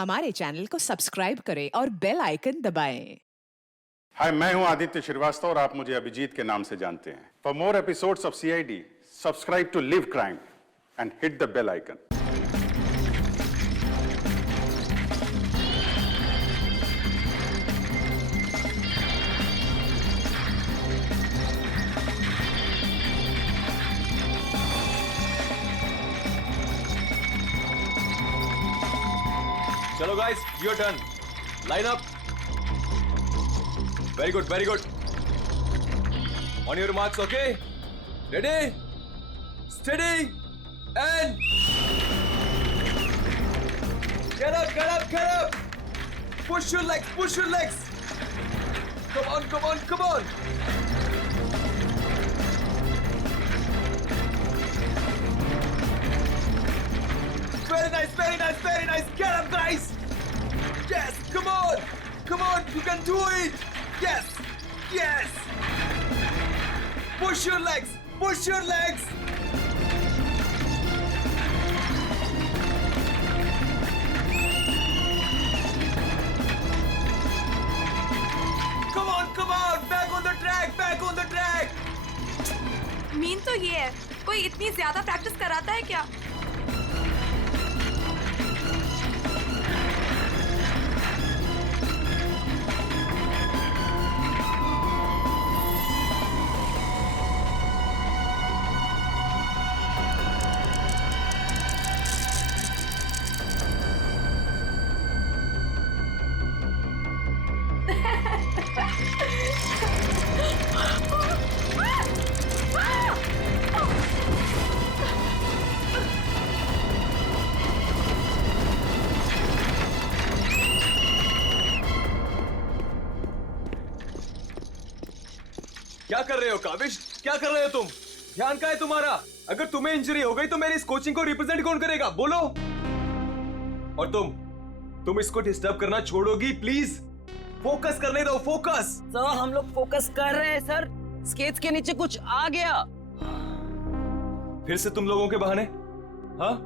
हमारे चैनल को सब्सक्राइब करें और बेल आइकन दबाएं। हाय, मैं हूं आदित्य श्रीवास्तव और आप मुझे अभिजीत के नाम से जानते हैं। For more episodes of CID, subscribe to Live Crime and hit the bell icon. चलो guys, your turn. Line up. Very good, very good. On your marks, okay? Ready, steady and get up, get up, get up. Push your legs, push your legs. Come on, come on, come on. Very nice, very nice, very nice. Get up, guys. Yes, come on. Come on, you can do it. Yes, yes. Push your legs, push your legs. Come on, back on the track, back on the track. Mean तो ये है, कोई इतनी ज्यादा practice कराता है क्या? क्या कर रहे हो काविश? क्या कर रहे हो तुम? ध्यान का है तुम्हारा? अगर तुम्हें इंजरी हो गई तो मेरी इस कोचिंग को रिप्रेजेंट कौन करेगा? बोलो। और तुम इसको डिस्टर्ब करना छोड़ोगी प्लीज? फोकस करने दो, फोकस। सर हम लोग फोकस कर रहे हैं सर। स्केच के नीचे कुछ आ गया। फिर से तुम लोगों के बहाने? हाँ,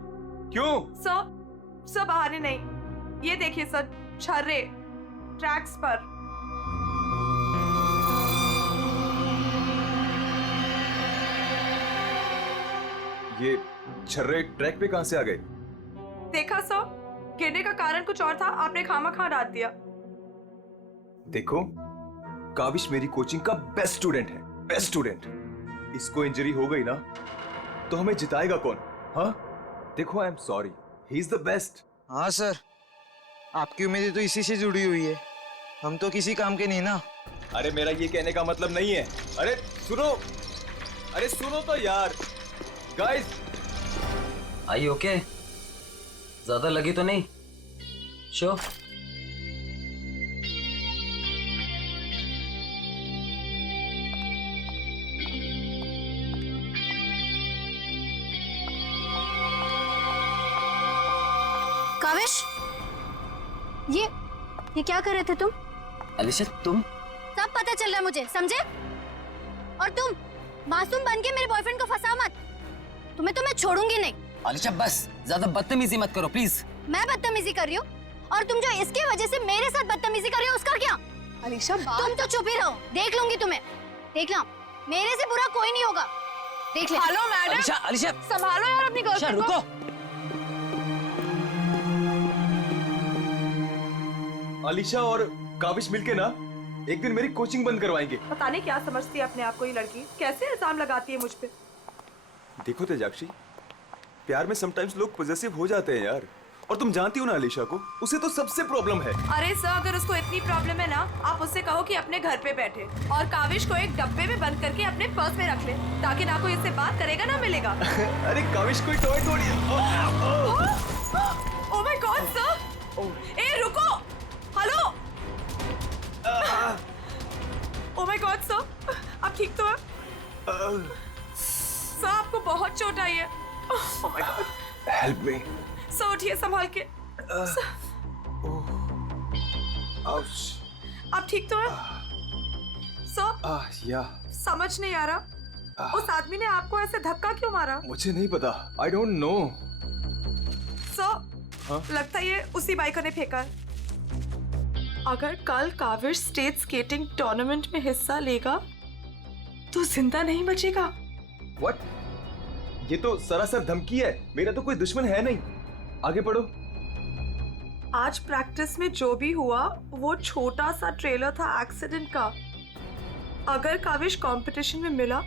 क्यों? सर बहाने नहीं, ये देखिए सर, छर्रे ट्रैक्स पर। ये छर्रे ट्रैक पे कहां से आ गए? देखा सर, गिरने का कारण कुछ और था, आपने खामा डाल दिया। देखो, काविश मेरी कोचिंग का बेस्ट स्टूडेंट है, बेस्ट स्टूडेंट। इसको इंजरी हो गई ना तो हमें जिताएगा कौन? हाँ, देखो, I am sorry, he is the best. हाँ सर, आपकी उम्मीदें तो इसी से जुड़ी हुई है, हम तो किसी काम के नहीं ना। अरे मेरा ये कहने का मतलब नहीं है। अरे सुनो तो यार। गाइस, आई ओके? ज्यादा लगी तो नहीं? शो काविश, ये क्या कर रहे थे तुम? अलीशा तुम? सब पता चल रहा है मुझे, समझे? और तुम मासूम बन के मेरे बॉयफ्रेंड को फंसाओ मत, तुम्हें तो मैं छोड़ूंगी नहीं। अलीशा बस, ज्यादा बदतमीजी मत करो प्लीज। मैं बदतमीजी कर रही हूँ और तुम जो इसकी वजह से मेरे साथ बदतमीजी कर रही हो उसका क्या? अलीशा तुम तो चुप ही रहो, देख लूंगी तुम्हें, देख लो, मेरे से बुरा कोई नहीं होगा, देख ले। हेलो मैडम, अलीशा संभालो यार अपनी गर्लफ्रेंड को। रुको। अलीशा और काविश मिलके ना एक दिन मेरी कोचिंग बंद करवाएंगे। पता नहीं क्या समझती है अपने आप को ये लड़की, कैसे इल्जाम लगाती है मुझ पे। देखो तेजाक्षी, प्यार में समटाइम्स लोग पॉजेसिव हो जाते हैं यार। और तुम जानती हो ना अलीशा को, उसे तो सबसे प्रॉब्लम है। अरे सर, अगर उसको इतनी प्रॉब्लम है ना, आप उससे कहो कि अपने घर पे बैठे और काविश को एक डब्बे में बंद करके अपने पर्स में रख ले, ताकि ना कोई इससे बात करेगा ना मिलेगा। अरे काविश कोई टॉय थोड़ी है। ओह माय गॉड सर, ए रुको, hello. Oh my God sir, आप ठीक तो हैं? सर आपको बहुत चोट आई है। ओह my God, help me. Sir उठिए संभाल के। आप ठीक तो हैं? सर या समझ नहीं आ रहा, उस आदमी ने आपको ऐसे धक्का क्यों मारा? मुझे नहीं पता, आई डोंट नो। सर लगता है ये उसी बाइकर ने फेंका है। अगर कल काविश स्टेट स्केटिंग टूर्नामेंट में हिस्सा लेगा तो जिंदा नहीं बचेगा। व्हाट? ये तो सरासर धमकी है। मेरा तो कोई दुश्मन है नहीं। आगे पढ़ो। आज प्रैक्टिस में जो भी हुआ वो छोटा सा ट्रेलर था एक्सीडेंट का। अगर काविश कंपटीशन में मिला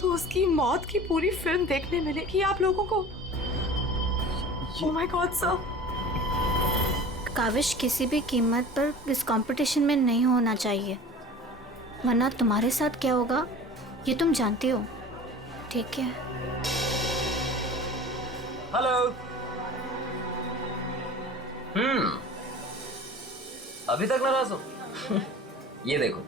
तो उसकी मौत की पूरी फिल्म देखने मिलेगी आप लोगों को। Oh my God sir. Kavish किसी भी कीमत पर इस कंपटीशन में नहीं होना चाहिए, वरना तुम्हारे साथ क्या होगा ये तुम जानते हो, ठीक है? हेलो। अभी तक नाराज हो? ये देखो,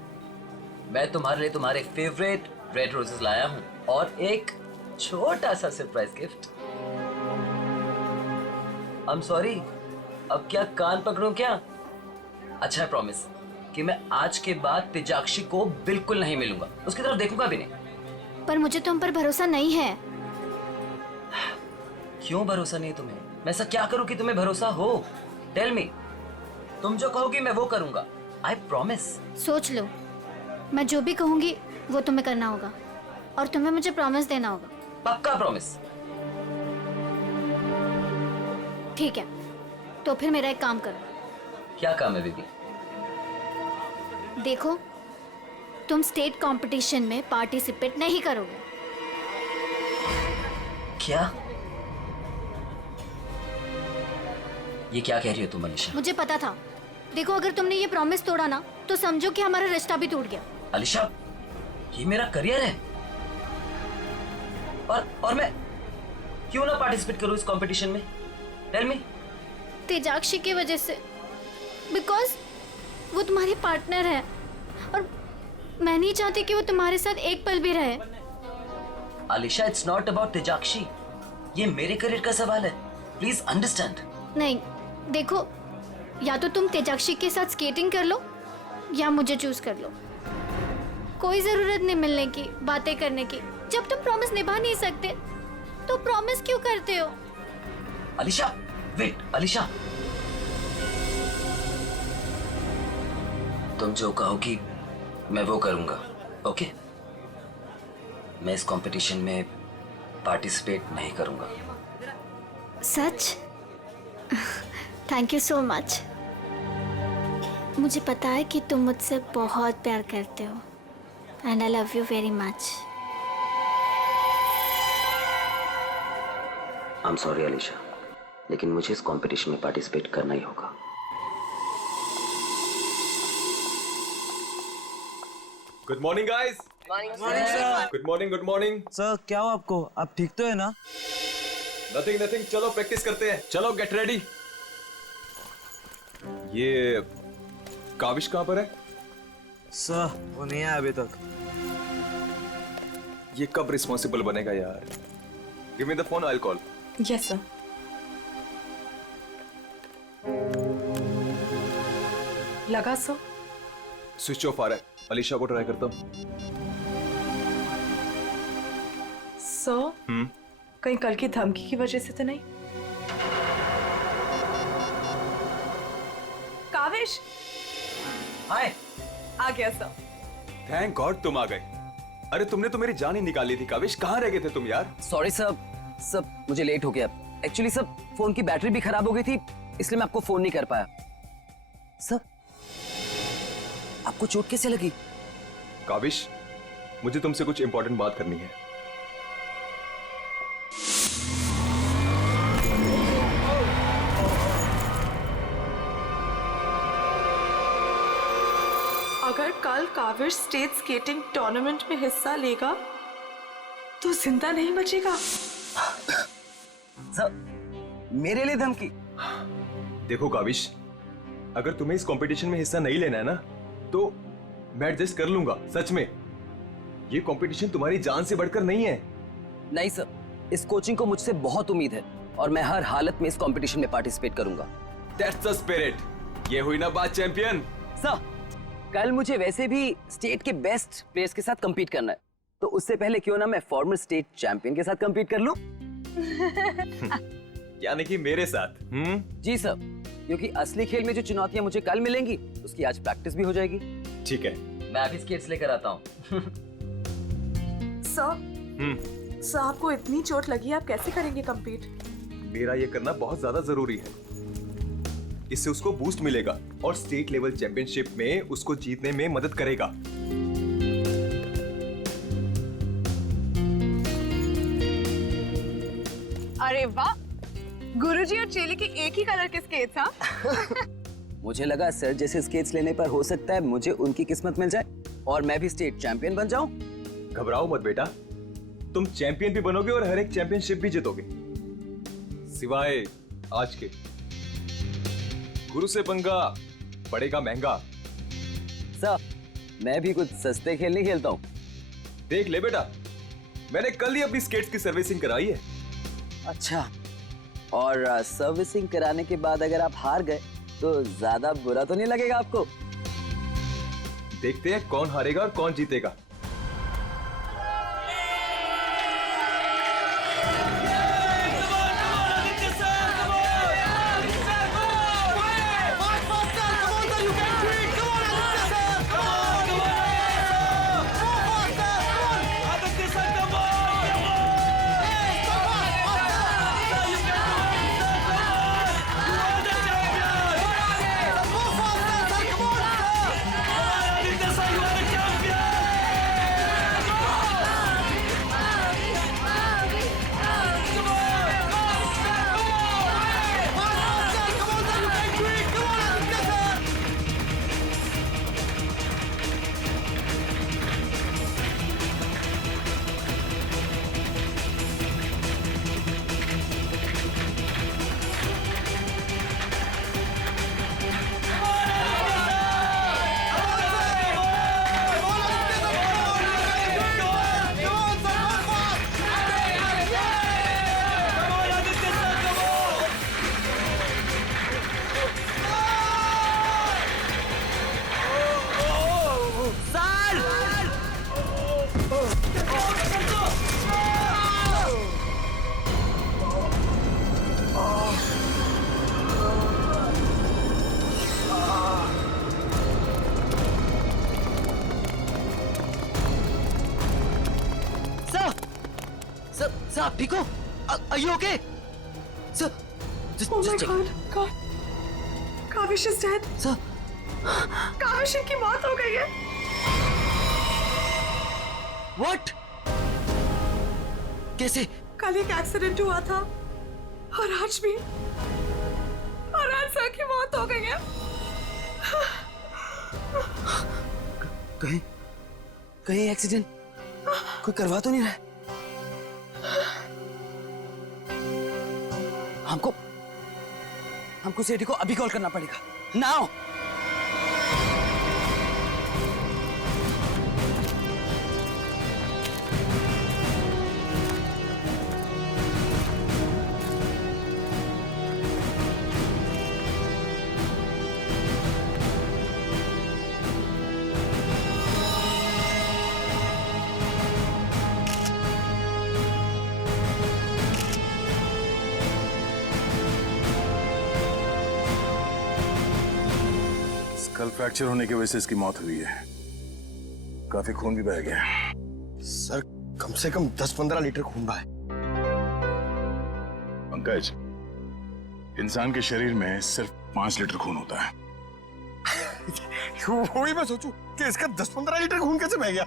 मैं तुम्हारे लिए तुम्हारे फेवरेट रेड रोजेस लाया हूँ और एक छोटा सा surprise gift. I am sorry, अब क्या कान पकड़ूं क्या? अच्छा, प्रॉमिस कि मैं आज के बाद तेजाक्षी को बिल्कुल नहीं मिलूंगा, उसकी तरफ देखूंगा भी नहीं। पर मुझे तुम पर भरोसा नहीं है। क्यों भरोसा नहीं तुम्हें? मैं ऐसा क्या करूं कि तुम्हें भरोसा हो? Tell me. तुम जो कहोगी मैं वो करूंगा। I promise. सोच लो, मैं जो भी कहूंगी वो तुम्हें करना होगा और तुम्हें मुझे प्रॉमिस देना होगा। पक्का प्रॉमिस? ठीक है, तो फिर मेरा एक काम करो। क्या काम है बेबी? देखो, तुम स्टेट कंपटीशन में पार्टिसिपेट नहीं करोगे। क्या? ये क्या कह रही हो तुम अलीशा? मुझे पता था। देखो, अगर तुमने ये प्रॉमिस तोड़ा ना तो समझो कि हमारा रिश्ता भी टूट गया। अलीशा, ये मेरा करियर है और मैं क्यों ना पार्टिसिपेट करूं इस कंपटीशन में? Tell me. तेजाक्षी की वजह से, बिकॉज वो तुम्हारी पार्टनर है और मैं नहीं चाहती कि वो तुम्हारे साथ एक पल भी रहे। अलीशा, इट्स नॉट अबाउट तेजाक्षी, ये मेरे करियर का सवाल है। Please understand. नहीं, देखो, या तो तुम तेजाक्षी के साथ स्केटिंग कर लो या मुझे चूज कर लो। कोई जरूरत नहीं मिलने की, बातें करने की। जब तुम प्रॉमिस निभा नहीं सकते तो प्रॉमिस क्यों करते हो? अलीशा, वेट। अलीशा, तुम जो कहोगी मैं वो करूंगा, ओके? मैं इस कंपटीशन में पार्टिसिपेट नहीं करूंगा। सच? Thank you so much. मुझे पता है कि तुम मुझसे बहुत प्यार करते हो and I love you very much. I am sorry Alisha, लेकिन मुझे इस कंपटीशन में पार्टिसिपेट करना ही होगा। Good morning guys. Morning sir. Good morning, good morning. Sir क्या हो आपको? आप ठीक तो है ना? नथिंग नथिंग, चलो प्रैक्टिस करते हैं। चलो गेट रेडी। ये काविश कहाँ पर है? सर वो नहीं आया अभी तक। ये कब रिस्पॉन्सिबल बनेगा यार? Give me the phone, I will call. Yes sir. लगा सर? स्विच ऑफ आ रहा है। अलीशा को ट्राई करता हूँ। सर, कहीं कल की धमकी की वजह से तो नहीं? काविश हाय। आ गया सर। थैंक गॉड तुम आ गए। अरे तुमने तो मेरी जान ही निकाली थी काविश। कहाँ रह गए थे तुम यार? सॉरी सर, मुझे लेट हो गया। एक्चुअली सर, फोन की बैटरी भी खराब हो गई थी, इसलिए मैं आपको फोन नहीं कर पाया। सर, आपको चोट कैसे लगी? काविश, मुझे तुमसे कुछ इंपॉर्टेंट बात करनी है। अगर कल काविश स्टेट स्केटिंग टूर्नामेंट में हिस्सा लेगा तो जिंदा नहीं बचेगा। सर, मेरे लिए धमकी? देखो काविश, अगर तुम्हें इस कंपटीशन में हिस्सा नहीं लेना है ना तो मैं एडजस्ट कर लूंगा। सच में, ये कंपटीशन तुम्हारी जान से बढ़कर नहीं है। नहीं सर, इस कोचिंग को मुझसे बहुत उम्मीद है और मैं हर हालत में इस कंपटीशन में पार्टिसिपेट करूंगा। That's the spirit. ये हुई ना बात चैंपियन। सर, कल मुझे वैसे भी स्टेट के बेस्ट प्लेयर्स के साथ compete करना है, तो उससे पहले क्यों ना मैं फॉर्मर स्टेट चैंपियन के साथ compete कर लूं? यानी कि मेरे साथ। जी सर, क्योंकि असली खेल में जो चुनौतियां मुझे कल मिलेंगी उसकी आज प्रैक्टिस भी हो जाएगी। ठीक है। मैं अभी स्केट्स लेकर आता हूँ। सर आपको इतनी चोट लगी, आप कैसे करेंगे compete? मेरा ये करना बहुत ज्यादा जरूरी है। इससे उसको बूस्ट मिलेगा और स्टेट लेवल चैंपियनशिप में उसको जीतने में मदद करेगा। अरे वाह, गुरुजी और चेली के एक ही कलर के स्केट्स। हाँ, मुझे लगा सर जैसे स्केट्स लेने पर हो सकता है मुझे उनकी किस्मत मिल जाए और मैं भी स्टेट चैंपियन बन जाऊं। घबराओ मत बेटा, तुम चैंपियन भी बनोगे और हर एक चैंपियनशिप भी जीतोगे, सिवाय आज के। गुरु से पंगा पड़ेगा महंगा। सर मैं भी कुछ सस्ते खेल नहीं खेलता हूँ। देख ले बेटा, मैंने कल ही अपनी स्केट्स की सर्विसिंग कराई है। अच्छा, और सर्विसिंग कराने के बाद अगर आप हार गए तो ज्यादा बुरा तो नहीं लगेगा आपको? देखते हैं कौन हारेगा और कौन जीतेगा। सर आप ठीक हो? Are you okay? Sir, Oh my check. God, Kaavish is dead. Sir, Kaavish की मौत हो गई है। what? कैसे? कल एक एक्सीडेंट हुआ था और आज भी, और आज सर की मौत हो गई है। कहीं एक्सीडेंट कोई करवा तो नहीं रहा? हमको सेठी को अभी कॉल करना पड़ेगा। नाउ। कल फ्रैक्चर होने की वजह से इसकी मौत हुई है। काफी खून भी बह गया। सर कम से कम 10-15 लीटर खून बहा है। पंकज, इंसान के शरीर में सिर्फ 5 लीटर खून होता है। वही मैं सोचूं कि इसका 10-15 लीटर खून कैसे बह गया।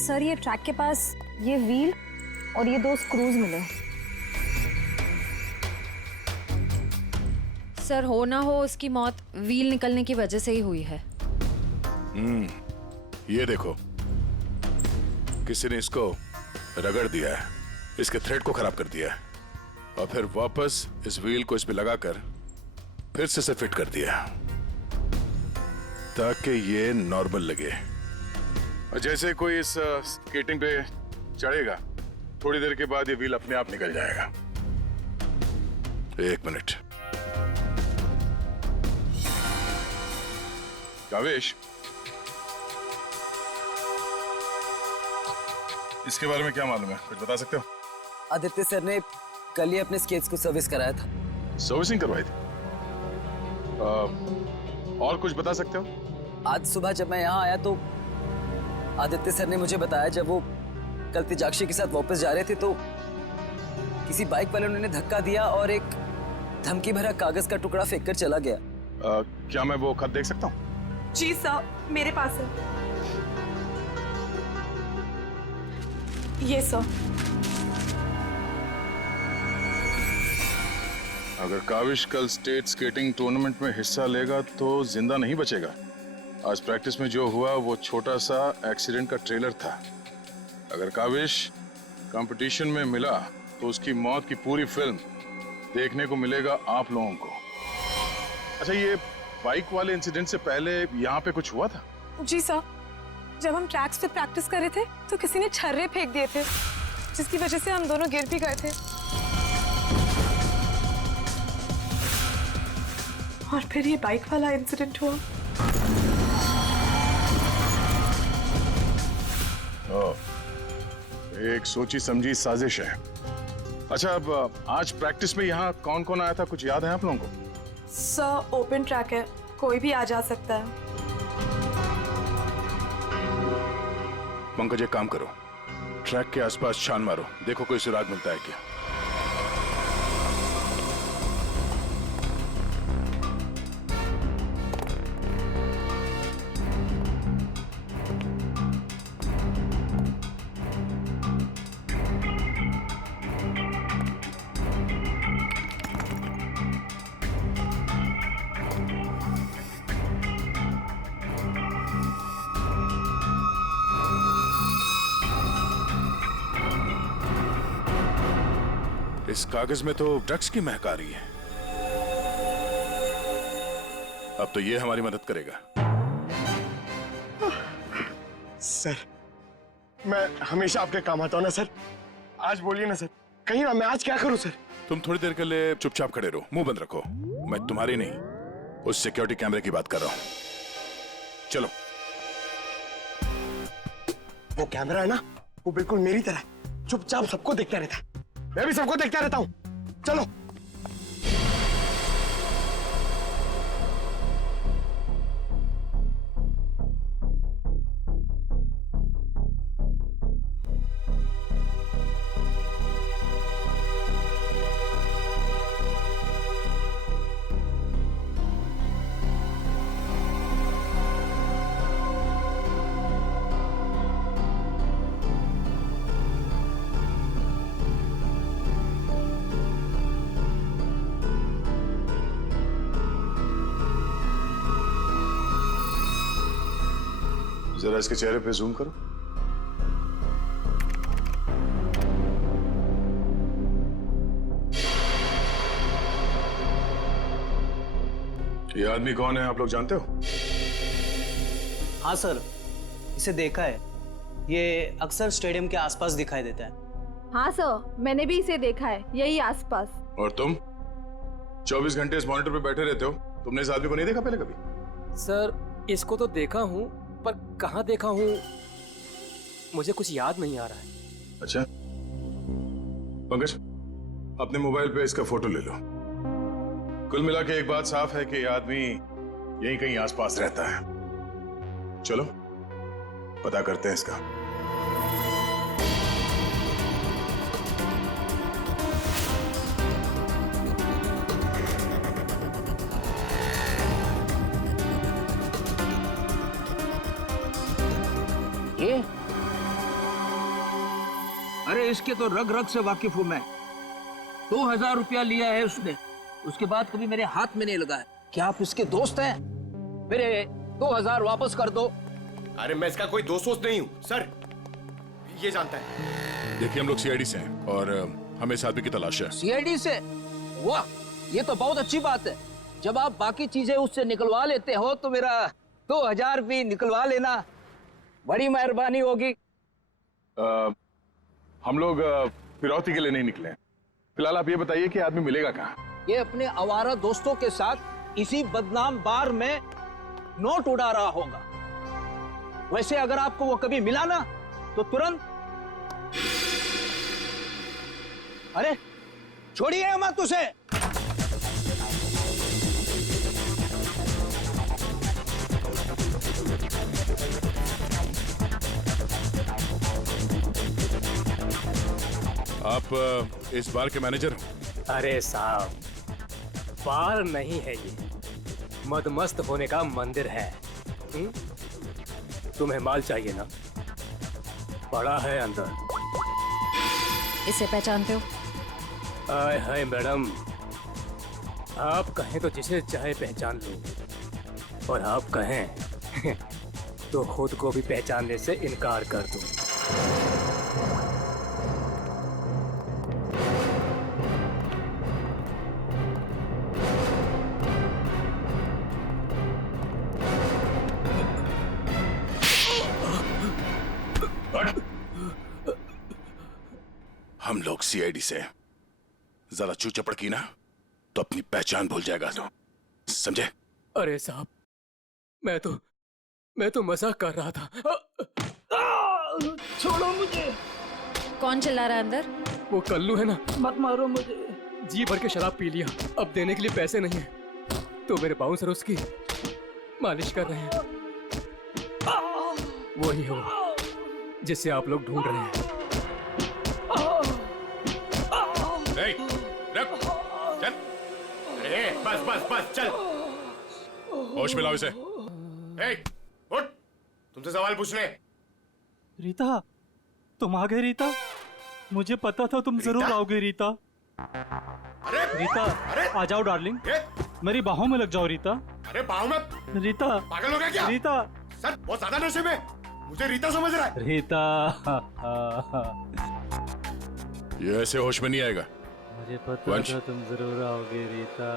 सर ये ट्रैक के पास ये व्हील और ये 2 स्क्रूज मिले। सर हो ना हो उसकी मौत व्हील निकलने की वजह से ही हुई है। ये देखो, किसी ने इसको रगड़ दिया है, इसके थ्रेड को खराब कर दिया है और फिर वापस इस व्हील को इस पे लगाकर फिर से इसे फिट कर दिया ताकि ये नॉर्मल लगे। और जैसे कोई इस स्केटिंग पे चढ़ेगा, थोड़ी देर के बाद ये व्हील अपने आप निकल जाएगा। 1 मिनट। कावेश, इसके बारे में क्या मालूम है, कुछ बता सकते हो? आदित्य सर ने कल ही अपने स्केट्स को सर्विस कराया था। सर्विसिंग करवाई थी? और कुछ बता सकते हो? आज सुबह जब मैं यहाँ आया तो आदित्य सर ने मुझे बताया जब वो कल तेजाक्षी के साथ वापस जा रहे थे तो किसी बाइक वाले ने धक्का दिया और एक धमकी भरा कागज का टुकड़ा फेंक कर चला गया। क्या मैं वो खत देख सकता हूँ? जी सर, मेरे पास है। ये सर। अगर काविश कल स्टेट स्केटिंग टूर्नामेंट में हिस्सा लेगा तो जिंदा नहीं बचेगा। आज प्रैक्टिस में जो हुआ वो छोटा सा एक्सीडेंट का ट्रेलर था। अगर काविश कंपटीशन में मिला तो उसकी मौत की पूरी फिल्म देखने को मिलेगा आप लोगों को। अच्छा, ये बाइक वाले इंसिडेंट से पहले यहाँ पे कुछ हुआ था? जी सर, जब हम ट्रैक्स पे प्रैक्टिस कर रहे थे तो किसी ने छर्रे फेंक दिए थे जिसकी वजह से हम दोनों गिर भी गए थे और फिर ये बाइक वाला इंसिडेंट हुआ। एक सोची समझी साजिश है। अच्छा, अब आज प्रैक्टिस में यहाँ कौन कौन आया था, कुछ याद है आप लोगों को? सर, ओपन ट्रैक है, कोई भी आ जा सकता है। पंकज, एक काम करो, ट्रैक के आसपास छान मारो, देखो कोई सुराग मिलता है क्या। इस कागज में तो ड्रग्स की महक आ रही है। अब तो ये हमारी मदद करेगा। सर, मैं हमेशा आपके काम आता हूँ ना सर। आज बोलिए ना सर, कहीं ना मैं आज क्या करूँ सर? तुम थोड़ी देर के लिए चुपचाप खड़े रहो, मुंह बंद रखो। मैं तुम्हारी नहीं, उस सिक्योरिटी कैमरे की बात कर रहा हूं। चलो। वो कैमरा है ना, वो बिल्कुल मेरी तरह चुपचाप सबको देखता रहता है। मैं भी सबको देखता रहता हूँ। चलो। जरा इसके चेहरे पे जूम करो। ये आदमी कौन है, आप लोग जानते हो? हाँ सर, इसे देखा है। ये अक्सर स्टेडियम के आसपास दिखाई देता है। हाँ सर, मैंने भी इसे देखा है, यही आसपास। और तुम 24 घंटे इस मॉनिटर पे बैठे रहते हो, तुमने इस आदमी को नहीं देखा पहले कभी? सर, इसको तो देखा हूँ, पर कहाँ देखा हूँ मुझे कुछ याद नहीं आ रहा है। अच्छा, पंकज, अपने मोबाइल पे इसका फोटो ले लो। कुल मिला के एक बात साफ है कि ये आदमी यहीं कहीं आसपास रहता है। चलो पता करते हैं इसका। ये? अरे इसके तो रग रग से वाकिफ हूं मैं। 2000 रुपया लिया है उसने, उसके बाद कभी मेरे हाथ में नहीं लगा है। क्या आप इसके दोस्त हैं? मेरे 2000 वापस कर दो। अरे मैं इसका कोई दोस्त नहीं हूँ सर, ये जानता है। देखिए, हम लोग सीआईडी से हैं और हमें इस आदमी की तलाश है। सीआईडी से? वाह, ये तो बहुत अच्छी बात है। जब आप बाकी चीजें उससे निकलवा लेते हो तो मेरा 2000 भी निकलवा लेना, बड़ी मेहरबानी होगी। हम लोग फिरौती के लिए नहीं निकले हैं। फिलहाल आप ये बताइए कि आदमी मिलेगा कहाँ? ये अपने आवारा दोस्तों के साथ इसी बदनाम बार में नोट उड़ा रहा होगा। वैसे अगर आपको वो कभी मिला ना तो तुरंत अरे छोड़िए मत उसे। आप इस बार के मैनेजर हो? अरे साहब, बार नहीं है ये, मदमस्त होने का मंदिर है। तुम्हें माल चाहिए ना, पड़ा है अंदर। इसे पहचानते हो? आय हाय मैडम, आप कहें तो जिसे चाहे पहचान लो, और आप कहें तो खुद को भी पहचानने से इनकार कर दूं। हम लोग सीआईडी से जरा चू चपड़ की ना तो अपनी पहचान भूल जाएगा तो, समझे? अरे साहब, मैं तो मजाक कर रहा था। छोड़ो मुझे। कौन चिल्ला रहा है अंदर? वो कल्लू है ना, मत मारो मुझे। जी भर के शराब पी लिया, अब देने के लिए पैसे नहीं है, तो मेरे बाउंसर उसकी मालिश कर रहे हैं। वही है वो जिसे आप लोग ढूंढ रहे हैं। रख, चल। बस बस बस चल। होश मिलाओ इसे। उठ, तुमसे सवाल पूछने। रीता, तुम आ गए रीता? मुझे पता था तुम जरूर आओगे रीता। अरे रीता, आ जाओ डार्लिंग, मेरी बाहों में लग जाओ रीता। अरे बाहों में? रीता, पागल हो गया क्या? रीता, सर बहुत ज्यादा नशे में, मुझे रीता समझ रहा है। रीता। ये ऐसे होश में नहीं आएगा। मुझे पता वंश। था तुम जरूर आओगे रीता।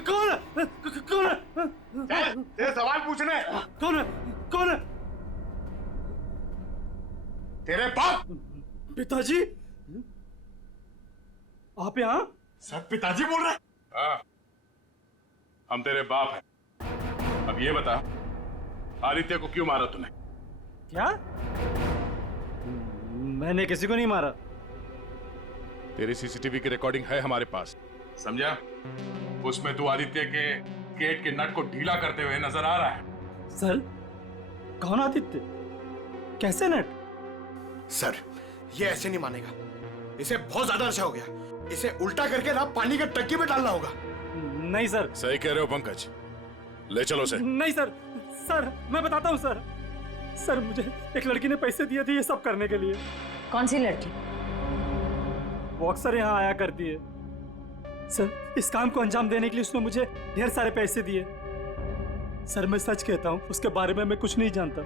कौन है? कौन है? तेरे सवाल पूछने। कौन है? कौन है? तेरे बाप। पिताजी, आप यहाँ? सर पिताजी बोल रहे हैं? हाँ, हम तेरे बाप हैं। अब ये बता, आदित्य को क्यों मारा तूने? क्या? मैंने किसी को नहीं मारा। तेरी सीसीटीवी की रिकॉर्डिंग है हमारे पास, समझा? उसमें तू आदित्य के गेट के नट को ढीला करते हुए नजर आ रहा है। सर, कौन आदित्य? कैसे नट? सर, ये ऐसे नहीं मानेगा, इसे बहुत ज्यादा नशा हो गया, इसे उल्टा करके ना पानी के टंकी में डालना होगा। नहीं सर। सही कह रहे हो पंकज, ले चलो उसे। नहीं सर, सर मैं बताता हूँ सर। सर मुझे एक लड़की ने पैसे दिए थे ये सब करने के लिए। कौन सी लड़की? वो अक्सर यहाँ आया करती है सर। इस काम को अंजाम देने के लिए उसने मुझे ढेर सारे पैसे दिए। सर मैं सच कहता हूँ, उसके बारे में मैं कुछ नहीं जानता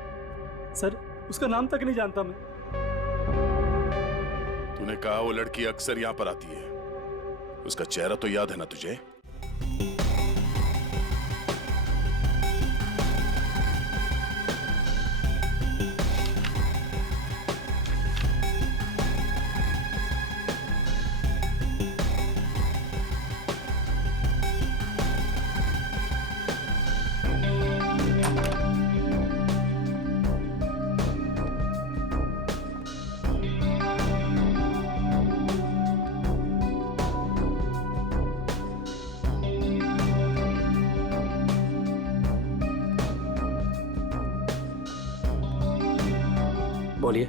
सर, उसका नाम तक नहीं जानता मैं। तूने कहा वो लड़की अक्सर यहाँ पर आती है, उसका चेहरा तो याद है ना तुझे? बोलिए।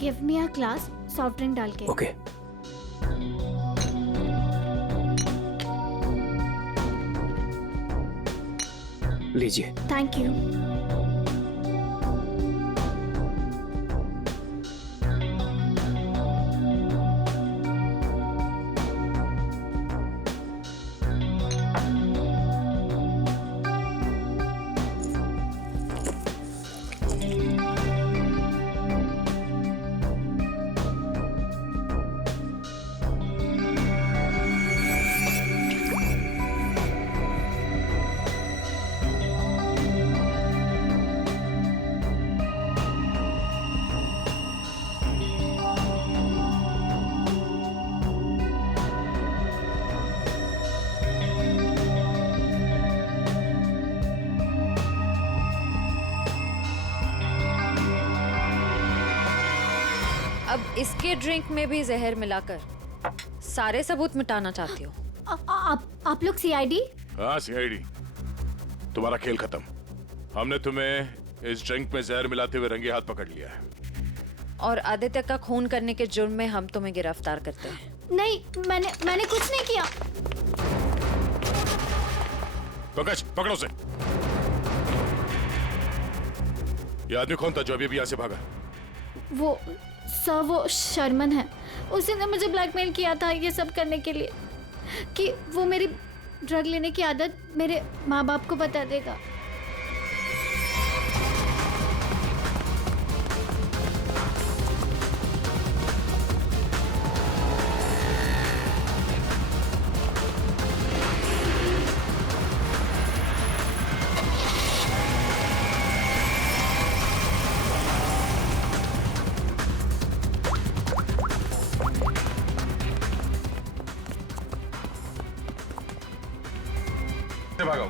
Give me a glass soft drink डाल के। ओके। लीजिए। Thank you. अब इसके ड्रिंक में भी जहर मिलाकर सारे सबूत मिटाना चाहती हो? आप लोग सीआईडी? हाँ सीआईडी। तुम्हारा खेल खत्म। हमने तुम्हें इस ड्रिंक में जहर मिलाते हुए रंगे हाथ पकड़ लिया है। और आदित्य का खून करने के जुर्म में हम तुम्हें गिरफ्तार करते हैं। नहीं, मैंने कुछ नहीं किया। पंकज पकड़ो उसे। ये आदमी कौन था जो अभी यहाँ से भागा? वो सर, वो शर्मन है। उसी ने मुझे ब्लैकमेल किया था ये सब करने के लिए, कि वो मेरी ड्रग लेने की आदत मेरे माँ बाप को बता देगा। भागा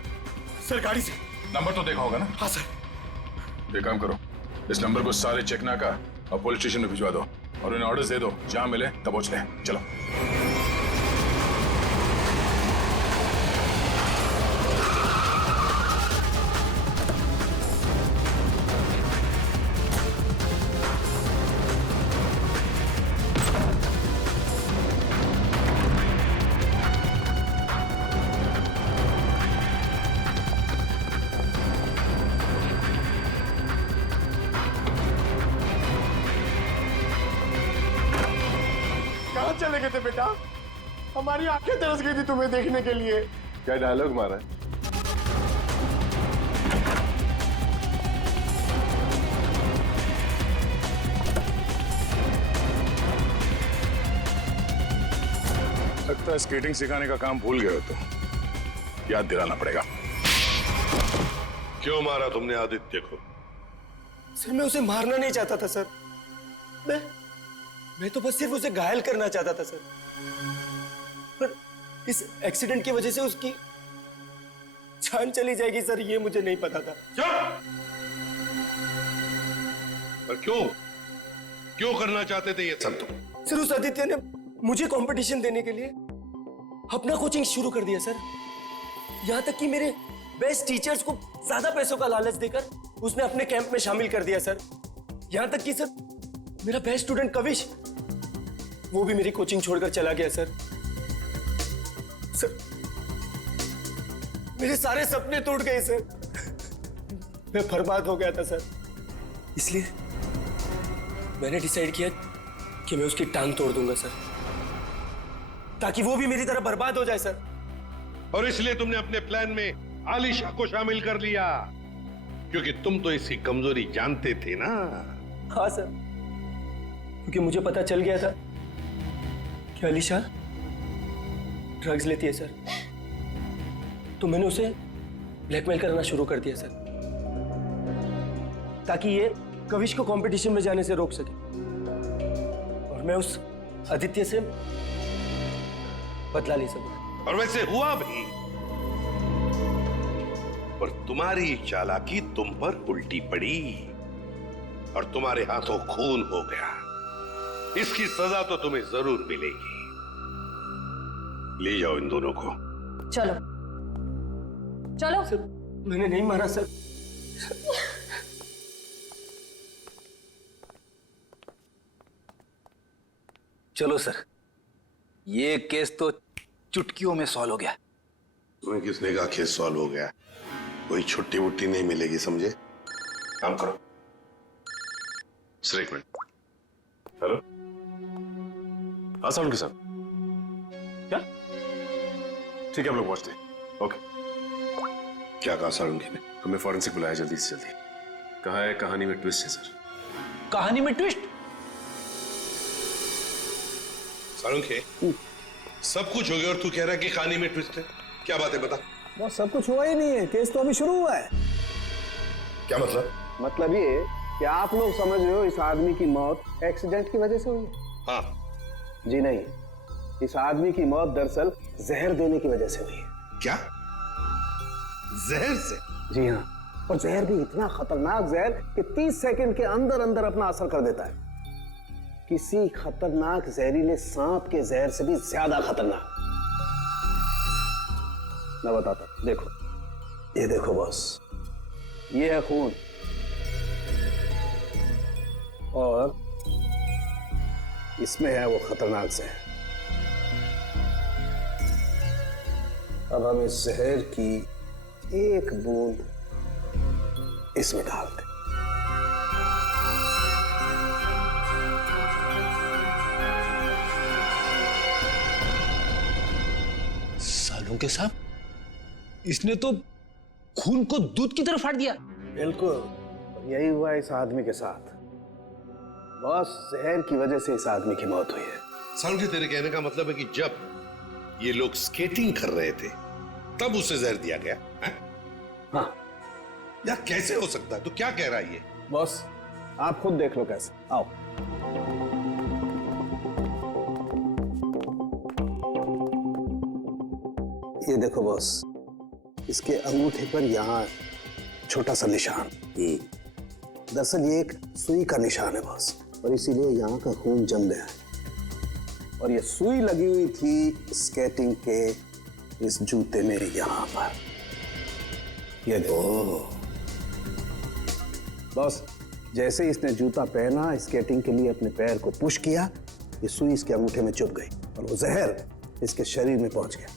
सर गाड़ी से। नंबर तो देखा होगा ना? हाँ सर। एक काम करो, इस नंबर को सारे चेकना का और पुलिस स्टेशन में भिजवा दो और उन्हें ऑर्डर्स दे दो, जहां मिले तब पहुंच ले। चलो। कहाँ चले गए थे बेटा? हमारी आंखें तरस गई थी तुम्हें देखने के लिए। क्या डायलॉग मारा है? लगता है स्केटिंग सिखाने का काम भूल गए हो तुम। याद दिलाना पड़ेगा। क्यों मारा तुमने आदित्य को? सर मैं उसे मारना नहीं चाहता था सर। मैं तो बस सिर्फ उसे घायल करना चाहता था सर। पर इस एक्सीडेंट की वजह से उसकी जान चली जाएगी सर, ये मुझे नहीं पता था। पर क्यों करना चाहते थे ये सब तुम? सर उस आदित्य ने मुझे कंपटीशन देने के लिए अपना कोचिंग शुरू कर दिया सर। यहां तक कि मेरे बेस्ट टीचर्स को ज्यादा पैसों का लालच देकर उसने अपने कैंप में शामिल कर दिया सर। यहां तक कि सर मेरा बेस्ट स्टूडेंट कविश, वो भी मेरी कोचिंग छोड़कर चला गया सर। सर मेरे सारे सपने टूट गए सर। मैं बर्बाद हो गया था सर। इसलिए मैंने डिसाइड किया कि मैं उसकी टांग तोड़ दूंगा सर, ताकि वो भी मेरी तरह बर्बाद हो जाए सर। और इसलिए तुमने अपने प्लान में आलिशा को शामिल कर लिया, क्योंकि तुम तो इसकी कमजोरी जानते थे ना। हाँ सर, क्योंकि मुझे पता चल गया था कि आलिशा ड्रग्स लेती है सर, तो मैंने उसे ब्लैकमेल करना शुरू कर दिया सर, ताकि ये कविश को कंपटीशन में जाने से रोक सके और मैं उस आदित्य से बदला ले सकूं। और वैसे हुआ भी, पर तुम्हारी चालाकी तुम पर उल्टी पड़ी और तुम्हारे हाथों खून हो गया। इसकी सजा तो तुम्हें जरूर मिलेगी। ले जाओ इन दोनों को। चलो चलो। सर मैंने नहीं मारा सर। चलो सर, ये केस तो चुटकियों में सॉल्व हो गया। तुम्हें किसने कहा केस सॉल्व हो गया? कोई छुट्टी वुट्टी नहीं मिलेगी, समझे? काम करो। सर एक मिनट। हेलो, हाँ सालुंखे साहब। क्या? ठीक है, हम लोग पहुंचते हैं। ओके। क्या कहा सालुंखे ने? हमें फॉरेंसिक बुलाया जल्दी से जल्दी। कहा है कहानी में ट्विस्ट है सर। कहानी में ट्विस्ट? सालुंखे, सब कुछ हो गया और तू कह रहा है कि कहानी में ट्विस्ट है? क्या बात है, बता। वो सब कुछ हुआ ही नहीं है, केस तो अभी शुरू हुआ है। क्या मतलब? मतलब ये कि आप लोग समझ रहे हो इस आदमी की मौत एक्सीडेंट की वजह से हुई है। हाँ। जी नहीं, इस आदमी की मौत दरअसल जहर देने की वजह से हुई है। क्या? जहर से? जी हाँ, और जहर भी इतना खतरनाक जहर कि 30 सेकंड के अंदर अंदर अपना असर कर देता है। किसी खतरनाक जहरीले सांप के जहर से भी ज्यादा खतरनाक। मैं बताता हूं, देखो, ये देखो बॉस, ये है खून और इसमें है वो खतरनाक जहर। अब हम इस जहर की एक बूंद इसमें डाल दें। सालों के साथ इसने तो खून को दूध की तरह फाड़ दिया। बिल्कुल, यही हुआ इस आदमी के साथ। बॉस, जहर की वजह से इस आदमी की मौत हुई है। सालुंके, तेरे कहने का मतलब है कि जब ये लोग स्केटिंग कर रहे थे तब उसे जहर दिया गया है? हाँ। यार कैसे हो सकता है? तो क्या कह रहा है ये? बॉस, आप खुद देख लो कैसे। आओ। ये देखो बॉस, इसके अंगूठे पर यहाँ छोटा सा निशान। दरअसल ये एक सुई का निशान है बॉस, और इसीलिए यहाँ का खून जम गया है। और ये सुई लगी हुई थी स्केटिंग के इस जूते में यहाँ पर। ये देखो बॉस, जैसे इसने जूता पहना, स्केटिंग के लिए अपने पैर को पुश किया, ये सुई इसके अंगूठे में चुभ गई और वो जहर इसके शरीर में पहुंच गया।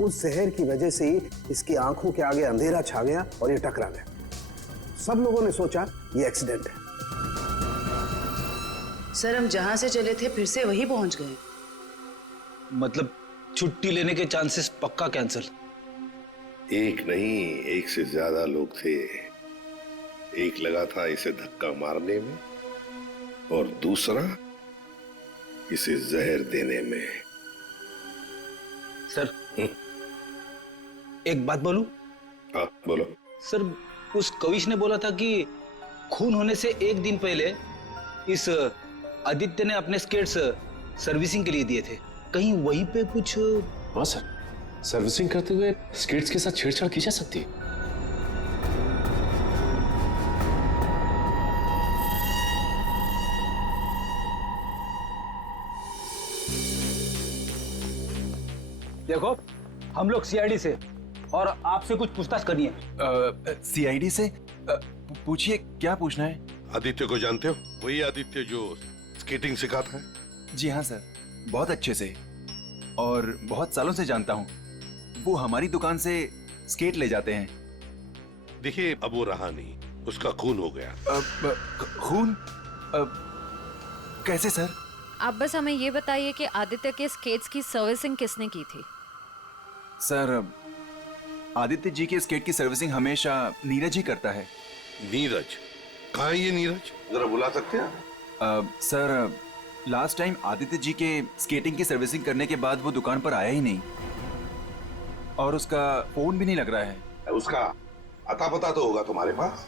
उस जहर की वजह से ही इसकी आंखों के आगे अंधेरा छा गया और ये टकरा गया। सब लोगों ने सोचा ये एक्सीडेंट है। सर, हम जहां से चले थे फिर से वही पहुंच गए। मतलब छुट्टी लेने के चांसेस पक्का कैंसिल। एक नहीं, एक से ज्यादा लोग थे। एक लगा था इसे धक्का मारने में और दूसरा इसे जहर देने में। सर, एक बात बोलूं? हाँ, बोलो। सर, उस कविश ने बोला था कि खून होने से एक दिन पहले इस आदित्य ने अपने स्केट्स सर्विसिंग के लिए दिए थे। कहीं वहीं पे कुछ? हाँ सर, सर्विसिंग करते हुए स्केट्स के साथ छेड़छाड़ की जा सकती है। देखो, हम लोग सीआईडी से और आपसे कुछ पूछताछ करनी है। सीआईडी से? पूछिए, क्या पूछना है? आदित्य को जानते हो? वही आदित्य जो स्केटिंग सिखाता है? जी हाँ सर, बहुत अच्छे से और बहुत सालों से जानता हूँ। वो हमारी दुकान से स्केट ले जाते हैं। देखिए, अब वो रहा नहीं, उसका खून हो गया। खून? कैसे सर? आप बस हमें ये बताइए कि आदित्य के स्केट्स की सर्विसिंग किसने की थी? सर, आदित्य जी के स्केट की सर्विसिंग हमेशा नीरज ही करता है। नीरज? कहाँ है ये नीरज? जरा बुला सकते हैं? Sir, last time Aditya ji के स्केटिंग की सर्विसिंग करने के बाद वो दुकान पर आया ही नहीं और उसका फोन भी नहीं लग रहा है। उसका अता पता तो होगा तुम्हारे पास?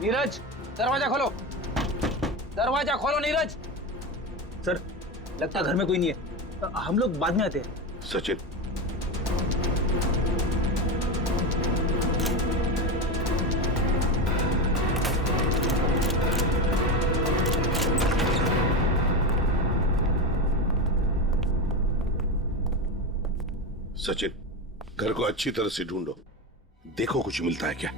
नीरज, दरवाजा खोलो। दरवाजा खोलो नीरज। सर, लगता घर में कोई नहीं है, हम लोग बाद में आते हैं। सचिन, सचिन, घर को अच्छी तरह से ढूंढो, देखो कुछ मिलता है क्या।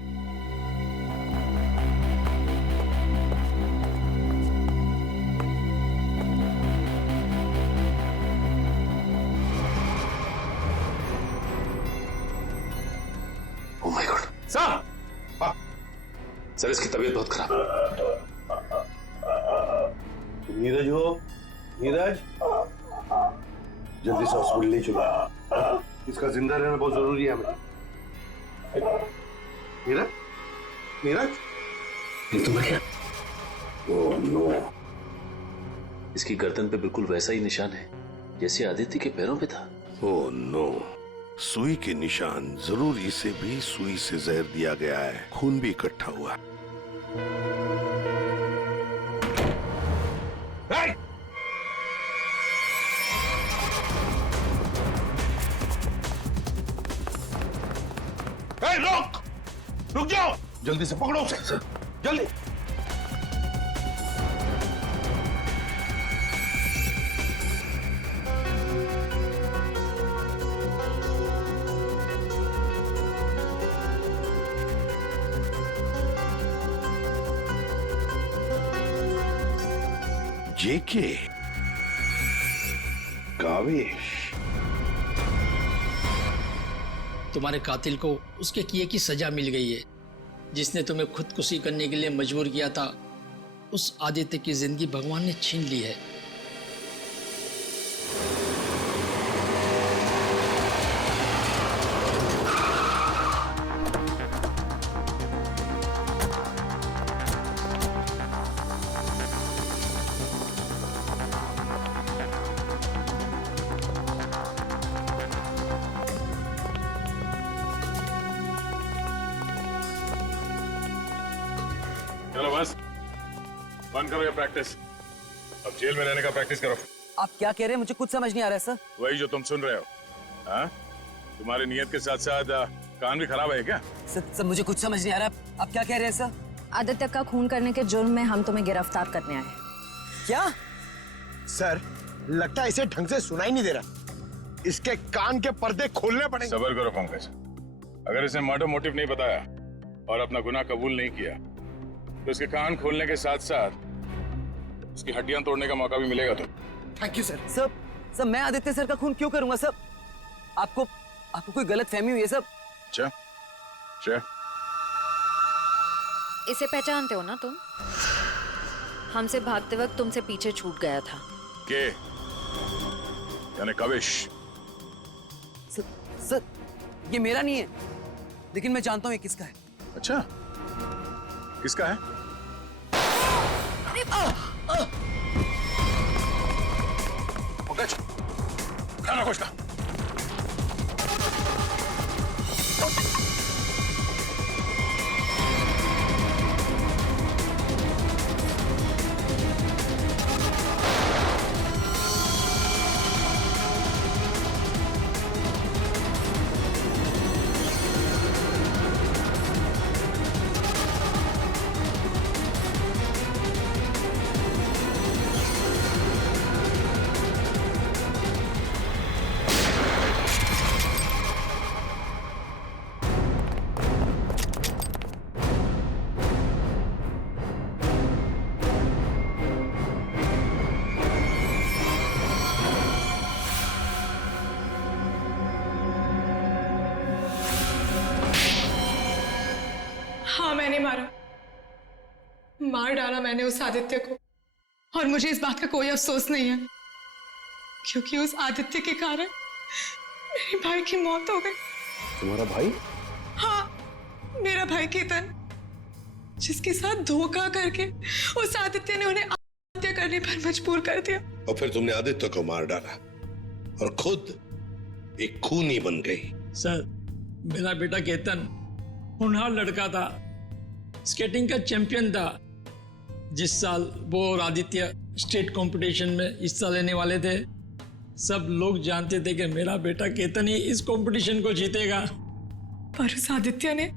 सर! सर, इसकी तबीयत बहुत खराब है। नीरज हो? नीरज, जल्दी से हॉस्पिटल ले चलो, इसका जिंदा रहना बहुत जरूरी है हमें। नीरज, नीरज, ये तो मर गया। Oh no. इसकी गर्दन पे बिल्कुल वैसा ही निशान है जैसे आदित्य के पैरों पे था। ओह नो, सुई के निशान, जरूर इसे भी सुई से जहर दिया गया है, खून भी इकट्ठा हुआ। रोक, रुक जाओ, जल्दी से पकड़ो उसे, जल्दी। जेके, कावेश, तुम्हारे कातिल को उसके किए की सजा मिल गई है। जिसने तुम्हें खुदकुशी करने के लिए मजबूर किया था, उस आदित्य की जिंदगी भगवान ने छीन ली है। चलो बस बंद करो ये प्रैक्टिस, अब जेल में रहने का प्रैक्टिस करो। आप क्या कह रहे हैं? मुझे कुछ समझ नहीं आ रहा है सर। वही जो तुम सुन रहे हो। हाँ, तुम्हारी नियत के साथ साथ कान भी खराब है क्या? सर मुझे कुछ समझ नहीं आ रहा, आप क्या कह रहे हैं सर? आदित्य का खून करने के जुर्म में हम तुम्हें गिरफ्तार करने आए। क्या? सर, लगता है इसे ढंग से सुनाई नहीं दे रहा, इसके कान के पर्दे खोलने पड़ेंगे। सबर करो पंकज, अगर इसने मर्डर मोटिव नहीं बताया और अपना गुनाह कबूल नहीं किया तो इसके कान खोलने के साथ साथ उसकी हड्डियां तोड़ने का मौका भी मिलेगा। तो थैंक यू सर। सर मैं आदित्य सर का खून क्यों करूंगा सर? आपको कोई गलत फहमी हुई है सर? अच्छा, इसे पहचानते हो ना तुम? हमसे भागते वक्त तुमसे पीछे छूट गया था। के यानी कविश? सर ये मेरा नहीं है, लेकिन मैं जानता हूँ ये किसका है। अच्छा, किसका है? पंकज, खाना खोजना। हाँ, मैंने मार डाला मैंने उस आदित्य को, और मुझे इस बात का कोई अफसोस नहीं है, क्योंकि उस आदित्य के कारण मेरे भाई की मौत हो गई। तुम्हारा भाई? हाँ, मेरा भाई केतन, जिसके साथ धोखा करके उस आदित्य ने उन्हें आत्महत्या करने पर मजबूर कर दिया। और फिर तुमने आदित्य को मार डाला और खुद एक खूनी बन गई। सर, मेरा बेटा केतन होनहार लड़का था, स्केटिंग का चैंपियन था। जिस साल वो और आदित्य स्टेट कंपटीशन में हिस्सा लेने वाले थे, सब लोग जानते थे कि मेरा बेटा केतन ही इस कंपटीशन को जीतेगा। पर उस आदित्य ने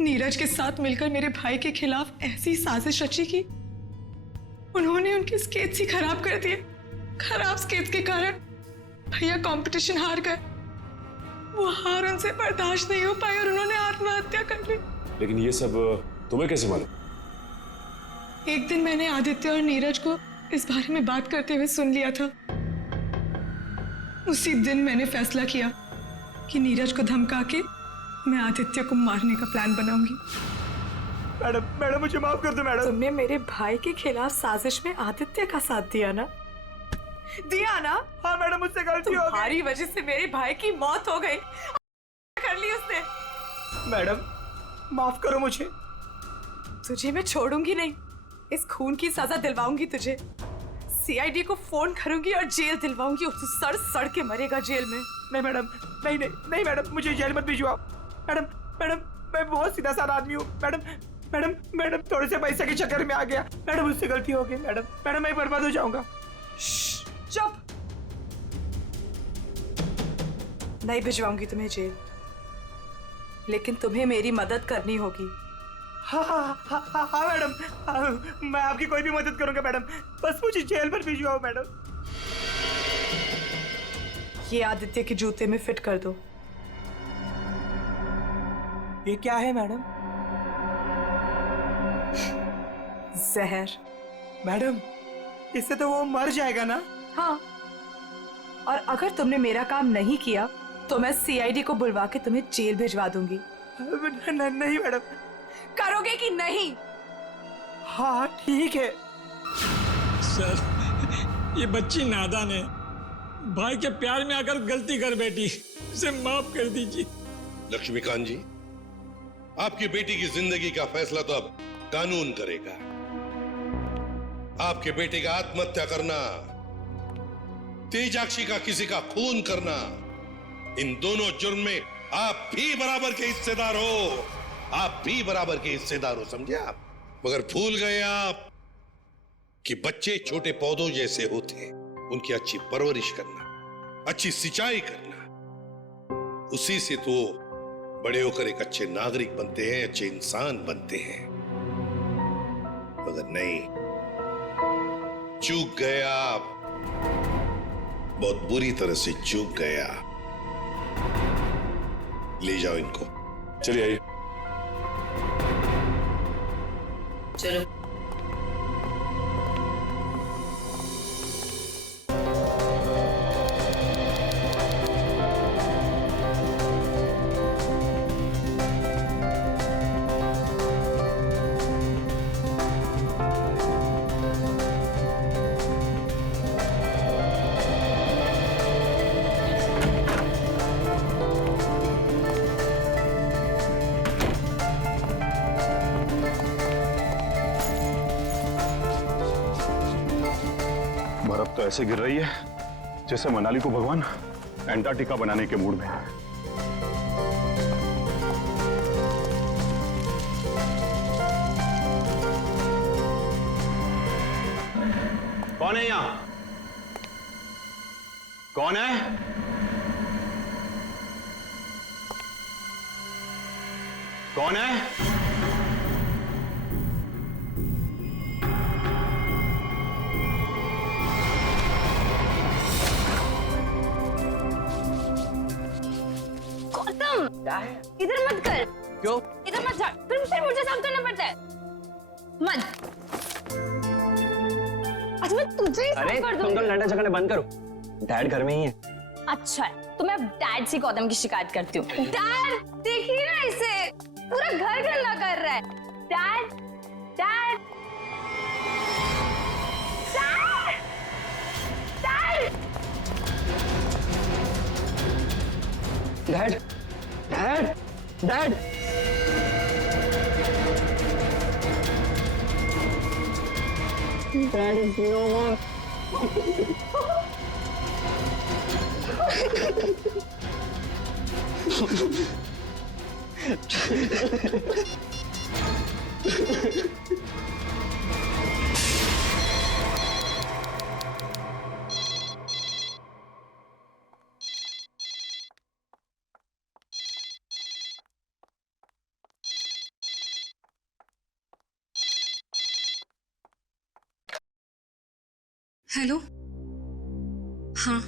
नीरज के साथ मिलकर मेरे भाई के खिलाफ ऐसी साजिश रची कि उन्होंने उनके स्केट्स ही खराब कर दिए। खराब स्केट्स के कारण भैया कंपटीशन हार गए। वो हार उनसे बर्दाश्त नहीं हो पाई और उन्होंने आत्महत्या कर ली। लेकिन ये सब तुम्हें कैसे मालूम? एक दिन मैंने आदित्य और नीरज को इस बारे में बात करते हुए सुन लिया था। उसी दिन मैंने फैसला किया कि नीरज को धमका के मैं आदित्य को मारने का प्लान बनाऊंगी। मैडम मुझे माफ कर दो मैडम। तुमने मेरे भाई के खिलाफ साजिश में आदित्य का साथ दिया ना? हाँ मैडम, मुझसे गलती हो गई। तुम्हारी वजह से मेरे भाई की मौत हो गई। कर ली उसने। मैडम माफ करो मुझे। तुझे मैं छोड़ूंगी नहीं, इस खून की सजा दिलवाऊंगी तुझे। सीआईडी को फोन करूंगी और जेल दिलवाऊंगी और तू सड़ के मरेगा जेल में। नहीं मैडम, नहीं मैडम, मुझे जेल मत भिजवाओ। मैडम मैं बहुत सीधा साधा आदमी हूँ। मैडम मैडम मैडम थोड़े से पैसे के चक्कर में आ गया मैडम, उससे गलती हो गई मैडम। मैडम मैं बर्बाद हो जाऊंगा। चुप। नहीं भिजवाऊंगी तुम्हें जेल, लेकिन तुम्हें मेरी मदद करनी होगी। हाँ मैडम, मैं आपकी कोई भी मदद करूंगा मैडम, बस मुझे जेल पर भिजवाओ मैडम। ये आदित्य के जूते में फिट कर दो। ये क्या है मैडम? जहर। मैडम इससे तो वो मर जाएगा ना? हाँ, और अगर तुमने मेरा काम नहीं किया तो मैं सीआईडी को बुलवा के तुम्हें जेल भिजवा दूंगी। नहीं मैडम। करोगे कि नहीं? हाँ ठीक है। सर ये बच्ची नादान है, भाई के प्यार में आकर गलती कर बैठी, इसे माफ कर दीजिए। लक्ष्मीकांत जी, आपकी बेटी की जिंदगी का फैसला तो अब कानून करेगा। आपके बेटे का आत्महत्या करना, तेजाक्षी का किसी का खून करना, इन दोनों जुर्म में आप भी बराबर के हिस्सेदार हो। आप भी बराबर के हिस्सेदार हो, समझे आप? मगर भूल गए आप कि बच्चे छोटे पौधों जैसे होते, उनकी अच्छी परवरिश करना, अच्छी सिंचाई करना, उसी से तो बड़े होकर एक अच्छे नागरिक बनते हैं, अच्छे इंसान बनते हैं। मगर नहीं, चूक गए आप, बहुत बुरी तरह से चूक गया। ले जाओ इनको। चलिए आइए। चलो। बर्फ तो ऐसे गिर रही है जैसे मनाली को भगवान एंटार्क्टिका बनाने के मूड में है। कौन है यहां? कौन है? कौन है? इधर मत कर। क्यों? इधर मत जा, फिर मुझे साफ करना पड़ता है। मत। अच्छा मैं तुझे ही साफ कर दूंगी। तुम तो लड़ना झगड़ना बंद करो, डैड घर में ही है। अच्छा है, तो मैं डैड से गौतम की शिकायत करती हूँ। डैड देखिए ना इसे, पूरा घर गंदा कर रहा है। Dad dad dad dad dad dad is no more. Hello, हाँ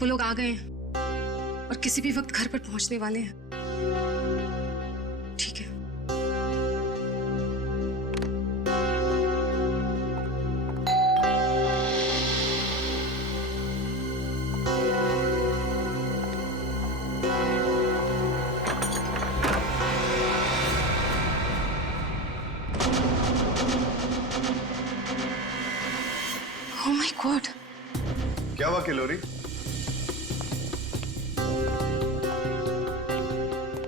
वो लोग आ गए हैं और किसी भी वक्त घर पर पहुंचने वाले हैं। ठीक है। Oh my God! क्या हुआ किलोरी?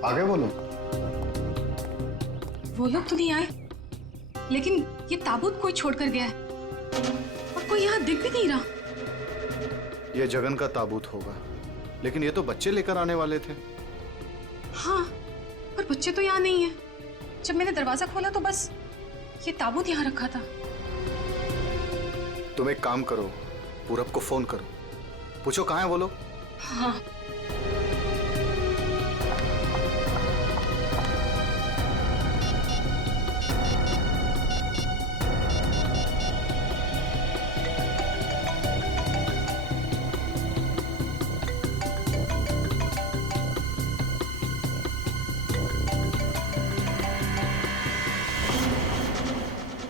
आगे बोलो। वो लोग तो नहीं आए, लेकिन ये ताबूत कोई छोड़कर गया है और कोई यहाँ दिख भी नहीं रहा। ये जगन का ताबूत होगा, लेकिन ये तो बच्चे लेकर आने वाले थे। हाँ, पर बच्चे तो यहाँ नहीं है। जब मैंने दरवाजा खोला तो बस ये ताबूत यहाँ रखा था। तुम एक काम करो, पूरब को फोन करो, पूछो कहाँ है वो लोग। हाँ।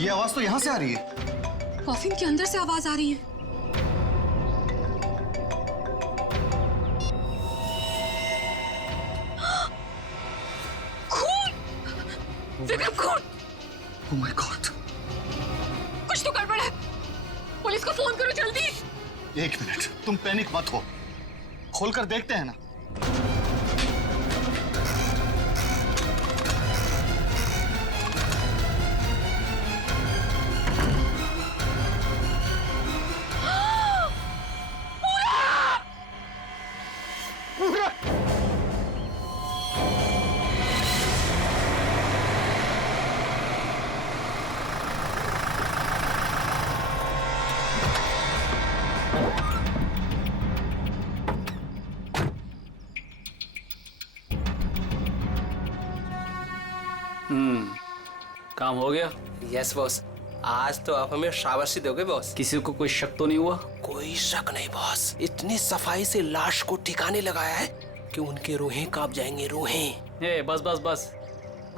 ये आवाज तो यहाँ से आ रही है। कॉफिन के अंदर से आवाज आ रही है। खून! विक्रम, खून! Oh my God! कुछ तो गड़बड़ है। पुलिस को फोन करो जल्दी। एक मिनट, तुम पैनिक मत हो, खोलकर देखते हैं ना। काम हो गया? यस बॉस, आज तो आप हमें शाबाशी दोगे बॉस। किसी को कोई शक तो नहीं हुआ? कोई शक नहीं बॉस, इतनी सफाई से लाश को ठिकाने लगाया है कि उनके रूहें कांप जाएंगे, रूहें। ए, बस बस बस,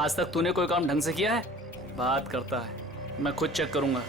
आज तक तूने कोई काम ढंग से किया है? बात करता है, मैं खुद चेक करूंगा।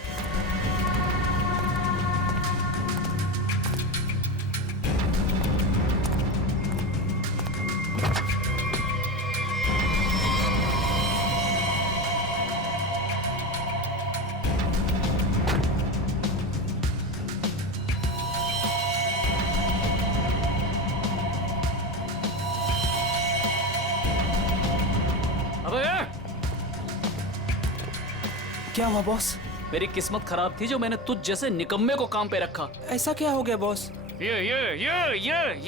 क्या हुआ बॉस? मेरी किस्मत खराब थी जो मैंने तुझ जैसे निकम्मे को काम पे रखा। ऐसा क्या हो गया बॉस? ये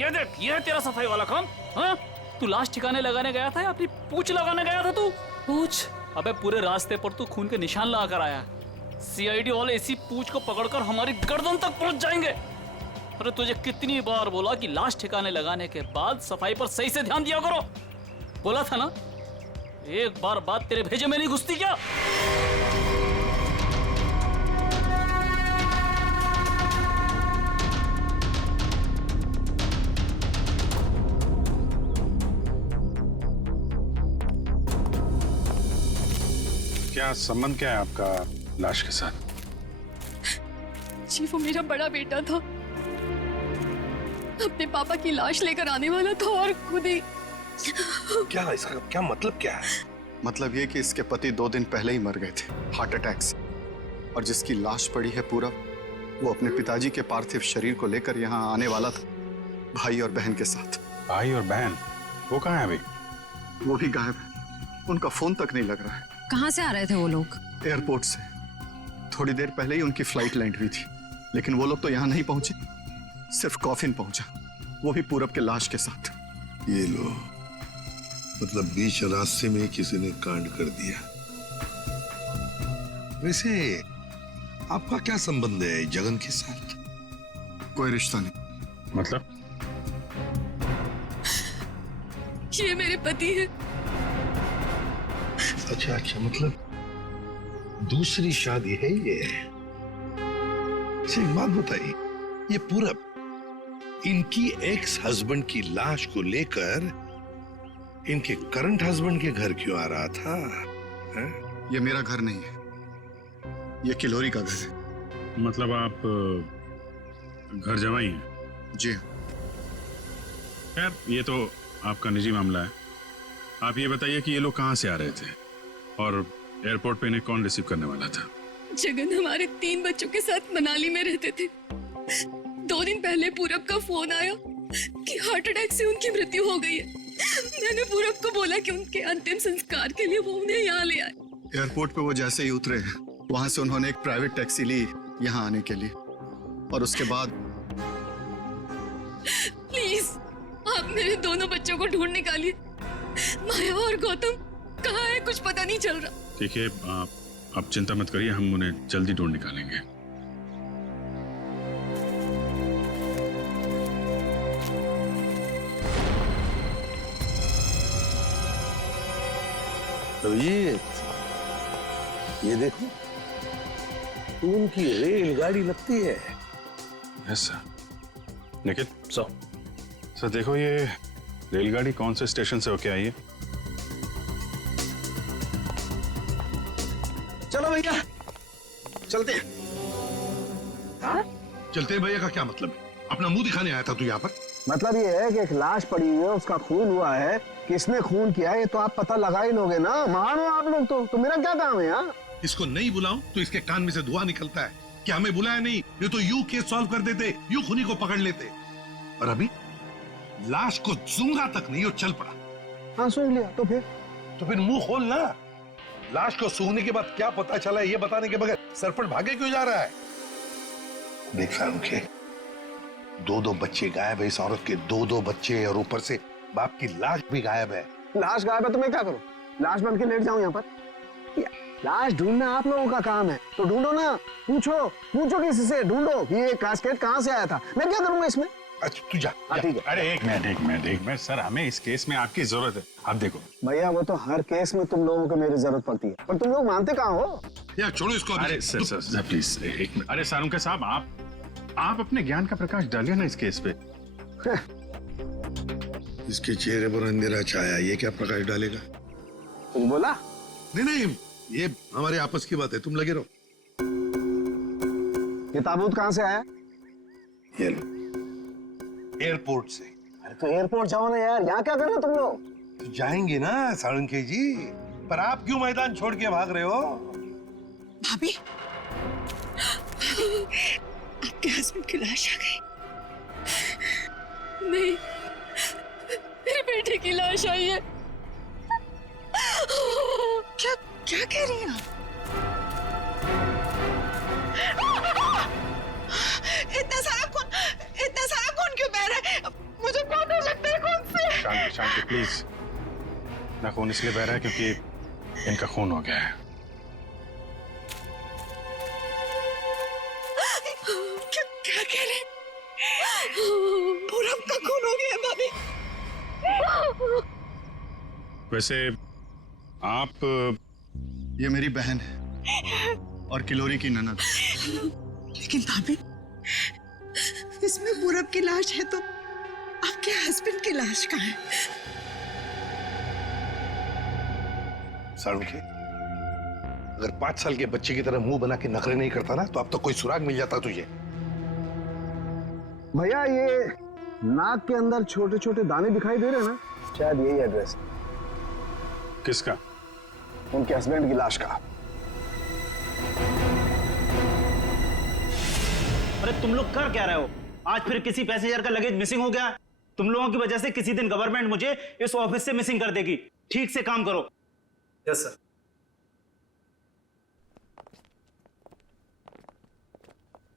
देख, ये है तेरा सफाई वाला काम। हाँ? तू लाश ठिकाने लगाने गया था या अपनी पूंछ लगाने गया था तू? पूंछ? अबे पूरे रास्ते पर तू खून के निशान लगा कर आया। सीआईडी वाले इसी पूंछ को पकड़कर हमारी गर्दन तक पहुंच जाएंगे। अरे तुझे कितनी बार बोला कि लाश ठिकाने लगाने के बाद सफाई पर सही से ध्यान दिया करो। बोला था ना? एक बार बात तेरे भेजे में नहीं घुसती क्या? क्या संबंध क्या है आपका लाश के साथ? जी वो मेरा बड़ा बेटा था, अपने पापा की लाश लेकर आने वाला था और खुद ही। क्या इसका क्या मतलब क्या है? मतलब ये कि इसके पति 2 दिन पहले ही मर गए थे हार्ट अटैक से, और जिसकी लाश पड़ी है पूरब, वो अपने पिताजी के पार्थिव शरीर को लेकर यहाँ आने वाला था, भाई और बहन के साथ। भाई और बहन? वो कहाँ है अभी? वो भी गायब है, उनका फोन तक नहीं लग रहा है। कहाँ से आ रहे थे वो लोग? एयरपोर्ट से। थोड़ी देर पहले ही उनकी फ्लाइट लैंड हुई थी, लेकिन वो लोग तो यहाँ नहीं पहुंचे, सिर्फ कॉफिन पहुंचा, वो भी पूरब के लाश के साथ। ये लो, मतलब बीच रास्ते में किसी ने कांड कर दिया। वैसे आपका क्या संबंध है जगन के साथ? कोई रिश्ता नहीं। मतलब? ये मेरे पति है। अच्छा अच्छा, मतलब दूसरी शादी है ये? एक बात बताइए, ये पूरब इनकी एक्स हस्बैंड की लाश को लेकर इनके करंट हस्बैंड के घर क्यों आ रहा था? है? ये मेरा घर नहीं है, ये किलोरी का घर है। मतलब आप घर जमाई हैं? जी। खैर, ये तो आपका निजी मामला है। आप ये बताइए कि ये लोग कहाँ से आ रहे थे और एयरपोर्ट पे इन्हें कौन रिसीव करने वाला था? जगन हमारे 3 बच्चों के साथ मनाली में रहते थे। 2 दिन पहले पूरब का फोन आया कि हार्ट अटैक से उनकी मृत्यु हो गई है। मैंने पूरब को बोला कि उनके अंतिम संस्कार के लिए वो उन्हें यहाँ ले आए। एयरपोर्ट पे वो जैसे ही उतरे, वहां से उन्होंने एक प्राइवेट टैक्सी ली यहाँ आने के लिए, और उसके बाद प्लीज आप मेरे दोनों बच्चों को ढूंढ निकालिए। माया और गौतम कहाँ है? कुछ पता नहीं चल रहा। ठीक है, आप चिंता मत करिए, हम उन्हें जल्दी ढूंढ निकालेंगे। तो ये देखो, खून की रेलगाड़ी लगती है। Yes sir. निखिल सर देखो, ये रेलगाड़ी कौन से स्टेशन से होके आई है? चलो भैया, चलते हैं। चलते हैं भैया का क्या मतलब है? अपना मुंह दिखाने आया था तू यहाँ पर? मतलब ये है कि एक लाश पड़ी हुई है, उसका खून हुआ है, किसने खून किया है ये तो आप पता लगा ही लोगे ना। महान हो आप लोग तो मेरा क्या काम है यहाँ? इसको नहीं बुलाऊं तो इसके कान में से धुआं निकलता है कि हमें बुलाया नहीं, ये तो यूं केस सॉल्व कर देते, यूं खूनी को पकड़ लेते। और अभी लाश को सूंघा तक नहीं और चल पड़ा। हाँ सूंघ लिया तो फिर मुंह खोल ना। लाश को सूंघने के बाद क्या पता चला ये बताने के बगैर सरपट भागे क्यों जा रहा है? देख फारूक, दो बच्चे गायब है इस औरत के, दो बच्चे, और ऊपर से बाप की लाश भी गायब है। लाश गायब है तो मैं क्या करूं? लाश बन के लेट जाऊं यहाँ पर? लाश ढूंढना आप लोगों का काम है तो ढूंढो ना। पूछो किसी से, ढूंढो कि ये कास्केट कहाँ से आया था। मैं क्या करूंगा इसमें? अच्छा तू जा। ठीक है। अरे एक मिनट सर, हमें इस केस में आपकी जरूरत है। आप देखो भैया, वो तो हर केस में तुम लोगों को मेरी जरूरत पड़ती है, पर तुम लोग मानते कहाँ हो? यार छोड़ो इसको। अरे सर प्लीज एक मिनट। अरे सारुंके साहब, आप अपने ज्ञान का प्रकाश डालिए ना इस केस पे। इसके चेहरे पर अंधेरा छाया, ये क्या प्रकाश डालेगा? कुछ बोला? नहीं, ये हमारे आपस की बात है, तुम लगे रहो। ये ताबूत कहाँ से आया? ये लो, एयरपोर्ट से। अरे तो एयरपोर्ट जाओ ना यार, यहाँ क्या कर रहे हो तुम लोग? तो जाएंगे ना सारुंके जी, पर आप क्यों मैदान छोड़ के भाग रहे हो? भाभी, आपके हस्बैंड की लाश आ गई। नहीं, मेरे बेटे की लाश आई है। क्या कह रही हैं आप? इतना सारा खून क्यों बह रहा है? मुझे बहुत डर लगता है खून से। शांति प्लीज। ना खून इसलिए बह रहा है क्योंकि इनका खून हो गया है। क्या कह रहे? पूरब का खून हो गया भाभी। वैसे आप, ये मेरी बहन है और किलोरी की ननद। लेकिन भाभी, इसमें पूरब की लाश है तो आपके हस्बैंड की लाश कहाँ है? सारुंके, अगर 5 साल के बच्चे की तरह मुंह बना के नखरे नहीं करता ना तो अब तो कोई सुराग मिल जाता तुझे। भैया, ये नाक के अंदर छोटे छोटे दाने दिखाई दे रहे हैं ना, शायद यही एड्रेस। किसका? उनके हस्बैंड की लाश का। अरे तुम लोग कर क्या रहे हो? आज फिर किसी पैसेंजर का लगेज मिसिंग हो गया। तुम लोगों की वजह से किसी दिन गवर्नमेंट मुझे इस ऑफिस से मिसिंग कर देगी। ठीक से काम करो। Yes sir.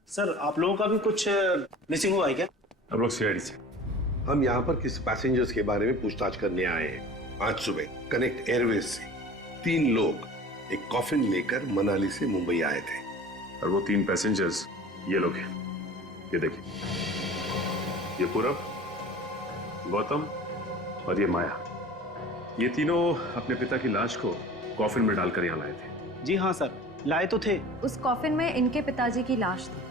सर, आप लोगों का भी कुछ मिसिंग हुआ है क्या? हम लोग सीआईडी से। हम यहाँ पर किसी पैसेंजर्स के बारे में पूछताछ करने आए हैं। आज सुबह कनेक्ट एयरवेज से 3 लोग एक कॉफिन लेकर मनाली से मुंबई आए थे। और वो 3 पैसेंजर्स ये लोग हैं। ये देखिए, ये पूरब, गौतम और ये माया। ये तीनों अपने पिता की लाश को कॉफिन में डालकर यहाँ लाए थे। जी हाँ सर, लाए तो थे। उस कॉफिन में इनके पिताजी की लाश थी,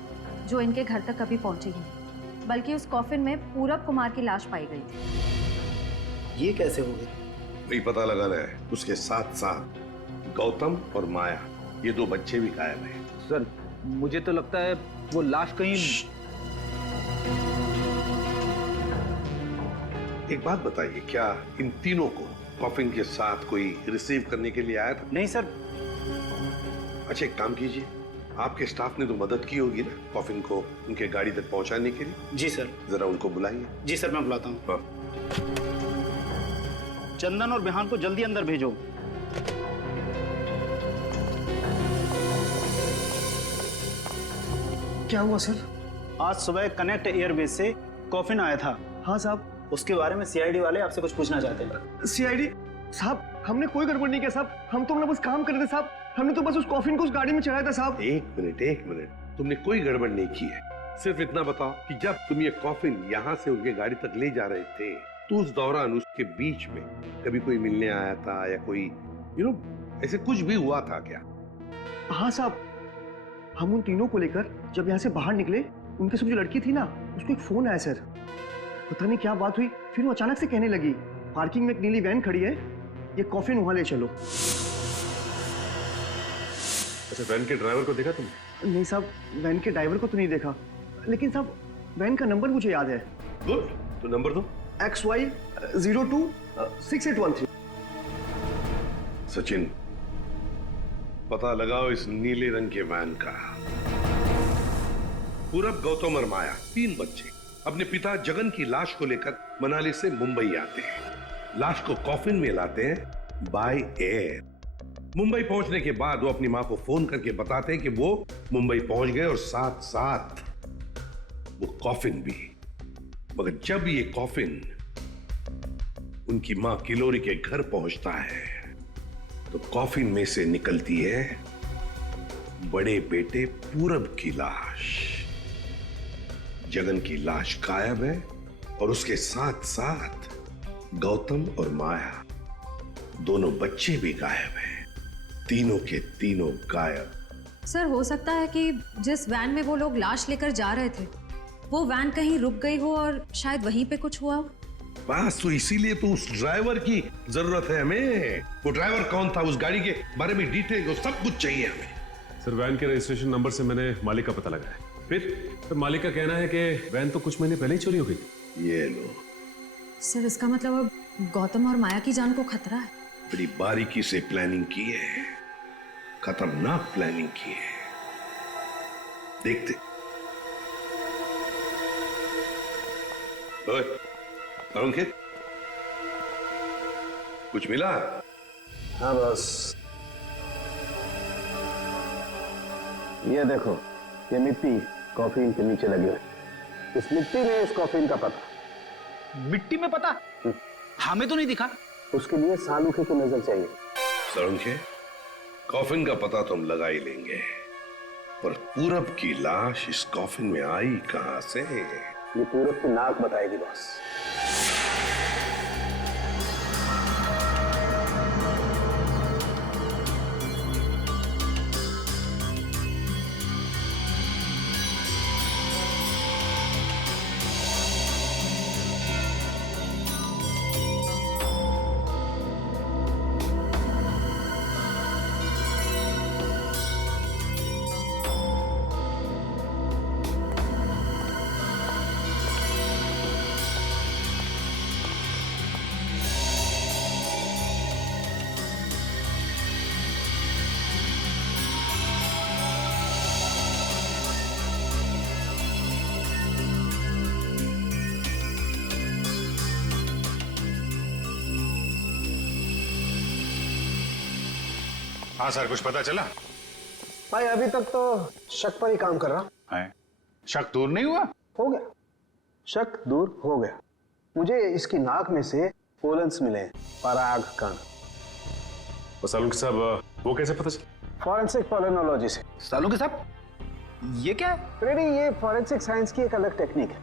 जो इनके घर तक कभी पहुंची ही नहीं, बल्कि उस कॉफिन में पूरब कुमार की लाश पाई गई थी। ये कैसे हो गई? वही पता लगाना है। उसके साथ साथ गौतम और माया, ये 2 बच्चे भी गायब हैं। सर, मुझे तो लगता है वो लाश कहीं। एक बात बताइए, क्या इन तीनों को कॉफिन के साथ कोई रिसीव करने के लिए आया था? नहीं सर। अच्छा, एक काम कीजिए, आपके स्टाफ ने तो मदद की होगी ना कॉफिन को उनके गाड़ी तक पहुंचाने के लिए? जी सर। जरा उनको बुलाइए। जी सर, मैं बुलाता हूँ। चंदन और बिहान को जल्दी अंदर भेजो। क्या हुआ सर? आज सुबह कनेक्ट एयरवेज से कॉफिन आया था। हाँ साहब। उसके बारे में सीआईडी वाले आपसे कुछ पूछना चाहते हैं। सीआईडी साहब, हमने कोई गड़बड़ नहीं किया साहब, हम तो अपना बस काम कर रहे थे साहब, हमने तो बस उस कॉफिन को उस गाड़ी में चढ़ाया था साहब। एक मिनट, तुमने कोई गड़बड़ नहीं की है। सिर्फ इतना बताओ कि जब तुम ये कॉफिन यहाँ से उनके गाड़ी तक ले जा रहे थे तो उस दौरान उसके बीच में कभी कोई मिलने आया था या कोई ऐसे कुछ भी हुआ था क्या? हाँ साहब, हम उन तीनों को लेकर जब यहाँ से बाहर निकले, उनके सब जो लड़की थी ना, उसको एक फोन आया सर। पता नहीं क्या बात हुई, फिर वो अचानक से कहने लगी पार्किंग में एक नीली वैन खड़ी है, ये कॉफिन वहां ले चलो। अच्छा, वैन के ड्राइवर को देखा तुमने? नहीं साहब, वैन के ड्राइवर को तो नहीं देखा, लेकिन साहब वैन का नंबर मुझे याद है। गुड, तो नंबर दो। XY026813। सचिन, पता लगाओ इस नीले रंग के वैन का। पूरब, गौतम और माया, 3 बच्चे अपने पिता जगन की लाश को लेकर मनाली से मुंबई आते हैं। लाश को कॉफिन में लाते हैं बाय एयर। मुंबई पहुंचने के बाद वो अपनी मां को फोन करके बताते हैं कि वो मुंबई पहुंच गए और साथ साथ वो कॉफिन भी। मगर जब ये कॉफिन उनकी मां किलोरी के घर पहुंचता है तो कॉफिन में से निकलती है बड़े बेटे पूरब की लाश। जगन की लाश गायब है और उसके साथ साथ गौतम और माया, दोनों बच्चे भी गायब हैं। तीनों के तीनों गायब। सर, हो सकता है कि जिस वैन में वो लोग लाश लेकर जा रहे थे, वो वैन कहीं रुक गई हो और शायद वहीं पे कुछ हुआ हो। बस तो इसीलिए तो उस ड्राइवर की जरूरत है हमें। वो ड्राइवर कौन था, उस गाड़ी के बारे में डिटेल, वो सब कुछ चाहिए हमें। सर, वैन के रजिस्ट्रेशन नंबर से मैंने मालिक का पता लगाया। फिर मालिक का कहना है कि वैन तो कुछ महीने पहले ही चोरी हो गई। ये लो सर, इसका मतलब अब गौतम और माया की जान को खतरा है। बड़ी बारीकी से प्लानिंग की है, खतरनाक प्लानिंग की है। देखते। ओए, अंकित, कुछ मिला? हाँ बस, ये देखो, ये मिट्टी कॉफिन के नीचे लगी हुई। इस मिट्टी में इस कॉफिन का पता। मिट्टी में पता? हमें तो नहीं दिखा। उसके लिए सालूखे की नजर चाहिए। सड़ुंखे, कॉफिन का पता तो हम लगा ही लेंगे, पर पूरब की लाश इस कॉफिन में आई कहां से? ये पूरब की नाक बताएगी बॉस। हाँ सर, कुछ पता चला? भाई अभी तक तो शक पर ही काम कर रहा है। शक दूर नहीं हुआ? हो गया, शक दूर हो गया। मुझे इसकी नाक में से पोलन्स मिले, पराग कण। सालुंखे साहब, वो कैसे पता चला? फॉरेंसिक पोलिनोलॉजी से। सालुंखे साहब, ये क्या है? रेडी, ये फॉरेंसिक साइंस की एक अलग टेक्निक है।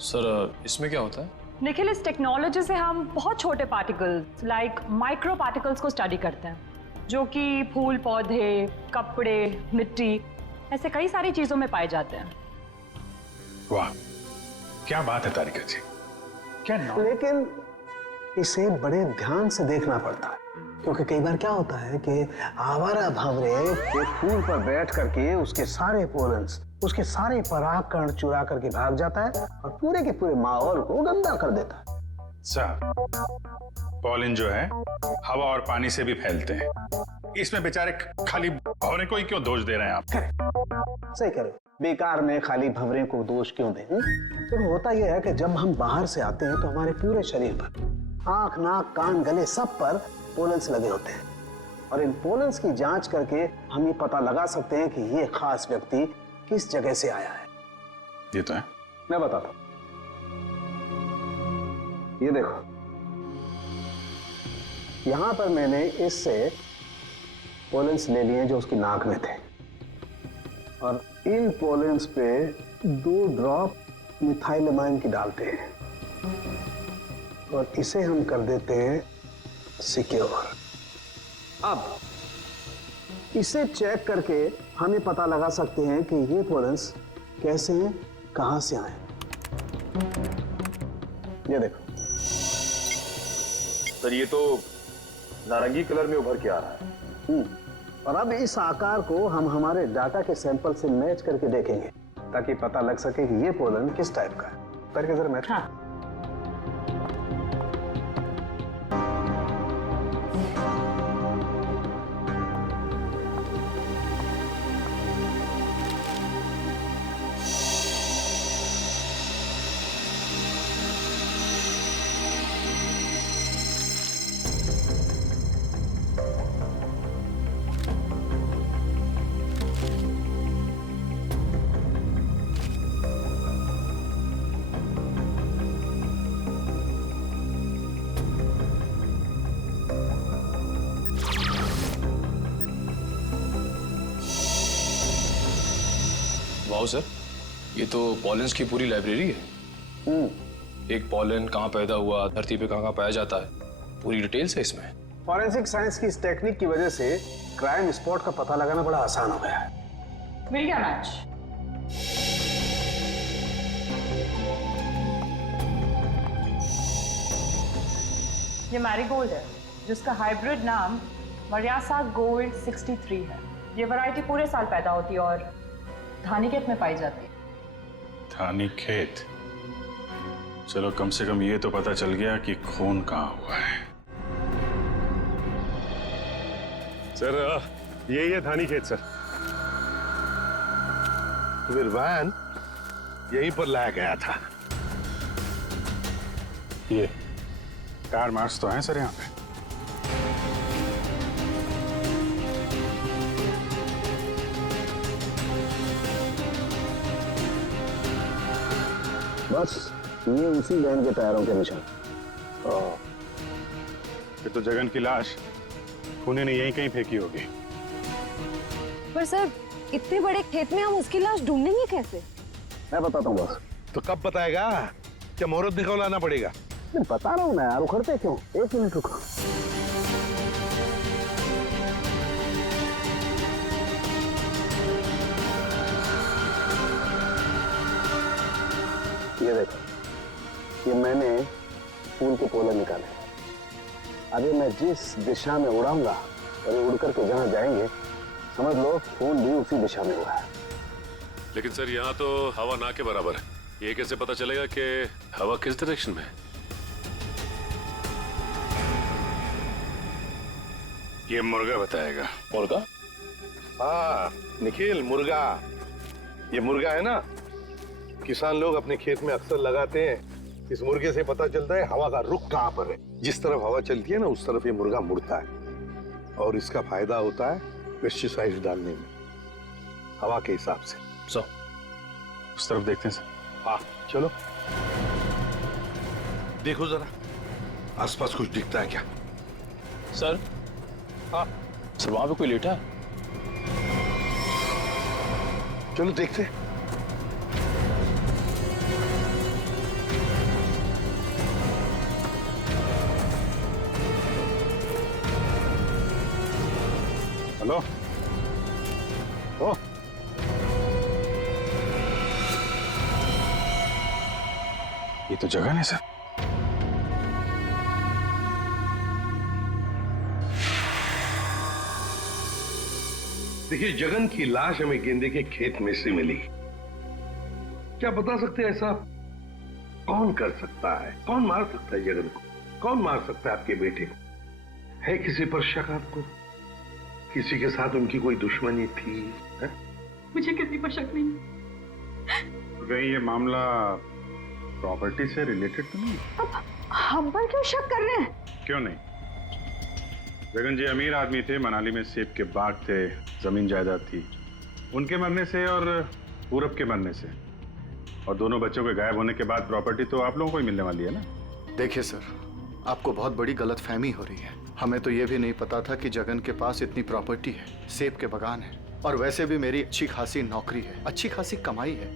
सर, इसमें क्या होता है? निखिल, इस टेक्नोलॉजी से हम बहुत छोटे पार्टिकल्स लाइक माइक्रो पार्टिकल्स को स्टडी करते हैं, जो कि फूल, पौधे, कपड़े, मिट्टी, ऐसे कई सारी चीजों में पाए जाते हैं। वाह, क्या बात है तारिका जी, क्या नाम? लेकिन इसे बड़े ध्यान से देखना पड़ता है, क्योंकि कई बार क्या होता है कि आवारा भंवरे एक फूल पर बैठ करके उसके सारे पोलन्स, उसके सारे पराग कण चुरा करके भाग जाता है और पूरे के पूरे माहौल को गंदा कर देता है। सर, पॉलिन जो है हवा और पानी से भी फैलते हैं। इसमें बेचारे खाली भंवरे को ही क्यों दोष दे रहे हैं आप? सही करो, बेकार में खाली भंवरे को दोष क्यों दें? तो होता यह है कि जब हम बाहर से आते हैं तो हमारे पूरे शरीर पर, आंख, नाक, कान, गले, सब पर पोलन्स लगे होते हैं, और इन पोलन्स की जांच करके हम ये पता लगा सकते हैं कि ये खास व्यक्ति किस जगह से आया है। ये तो है। मैं बताता हूं, ये देखो, यहाँ पर मैंने इससे पोलेंस ले लिए जो उसकी नाक में थे, और इन पोलेंस पे 2 ड्रॉप मिथाइलमाइन की डालते हैं और इसे हम कर देते हैं सिक्योर। अब इसे चेक करके हम ये पता लगा सकते हैं कि ये पोलेंस कैसे हैं, कहां से आए। ये देखो सर, ये तो नारंगी कलर में उभर के आ रहा है। और अब इस आकार को हम हमारे डाटा के सैंपल से मैच करके देखेंगे ताकि पता लग सके कि ये पोलन किस टाइप का है। करके जरा मैच। हाँ। वाओ सर, ये तो पॉलेंस की पूरी लाइब्रेरी है। एक पॉलन कहाँ पैदा हुआ, धरती पे कहाँ पाया जाता है, पूरी डिटेल्स है इसमें। फॉरेंसिक साइंस की इस टेक्निक की वजह से क्राइम स्पॉट का पता लगाना बड़ा आसान हो गया है। मिल गया मैच। ये मैरीगोल्ड है जिसका हाइब्रिड नाम मरियासा गोल्ड 63 है। ये वैरायटी पूरे साल पैदा होती है और धानीखेत में पाई जाती है। धानीखेत? चलो कम से कम ये तो पता चल गया कि खून कहाँ हुआ है। सर यही है धानीखेत सर। तो फिर वैन यहीं पर लाया गया था। ये टायर मार्क्स तो हैं सर यहाँ पे। बस ये उसी वैन के टायरों के निशान। फिर तो जगन की लाश खूनी ने यहीं कहीं फेंकी होगी। पर सर इतने बड़े खेत में हम उसकी लाश ढूंढेंगे कैसे? मैं बताता हूँ बस। तो कब बताएगा? क्या मुहूर्त निकलवाना पड़ेगा? मैं बता रहा हूँ ना यार, उखड़ते क्यों? 1 मिनट रुको। ये देखो, ये मैंने फूल के पोले निकाले। अभी मैं जिस दिशा में उड़ाऊंगा और ये उड़ करके जहां जाएंगे समझ लो फूल भी उसी दिशा में हुआ है। लेकिन सर यहाँ तो हवा ना के बराबर है, ये कैसे पता चलेगा कि हवा किस डायरेक्शन में है? ये मुर्गा बताएगा। मुर्गा? हाँ निखिल, मुर्गा। ये मुर्गा है ना, किसान लोग अपने खेत में अक्सर लगाते हैं। इस मुर्गे से पता चलता है हवा का रुख कहाँ पर है। जिस तरफ हवा चलती है ना उस तरफ ये मुर्गा मुड़ता है और इसका फायदा होता है पेस्टिसाइड डालने में, हवा के हिसाब से। सो उस तरफ देखते हैं सर। हाँ चलो देखो जरा आसपास कुछ दिखता है क्या? सर? हाँ सर, वहां पे कोई लेटा है। चलो देखते। हेलो? ओ ये तो जगह है सर। देखिए, जगन की लाश हमें गेंदे के खेत में से मिली। क्या बता सकते हैं ऐसा कौन कर सकता है? कौन मार सकता है जगन को? कौन मार सकता है आपके बेटे को? है किसी पर शक आपको? किसी के साथ उनकी कोई दुश्मनी थी? है? मुझे किसी पर शक नहीं। कहीं ये मामला प्रॉपर्टी से रिलेटेड तो नहीं? अब हम पर क्यों शक कर रहे हैं? क्यों नहीं? जगन जी अमीर आदमी थे, मनाली में सेब के बाग थे, जमीन जायदाद थी। उनके मरने से और पूरब के मरने से और दोनों बच्चों के गायब होने के बाद प्रॉपर्टी तो आप लोगों को ही मिलने वाली है ना? देखिए सर, आपको बहुत बड़ी गलतफहमी हो रही है। हमें तो ये भी नहीं पता था कि जगन के पास इतनी प्रॉपर्टी है, सेब के बगान है, और वैसे भी मेरी अच्छी खासी नौकरी है, अच्छी खासी कमाई है।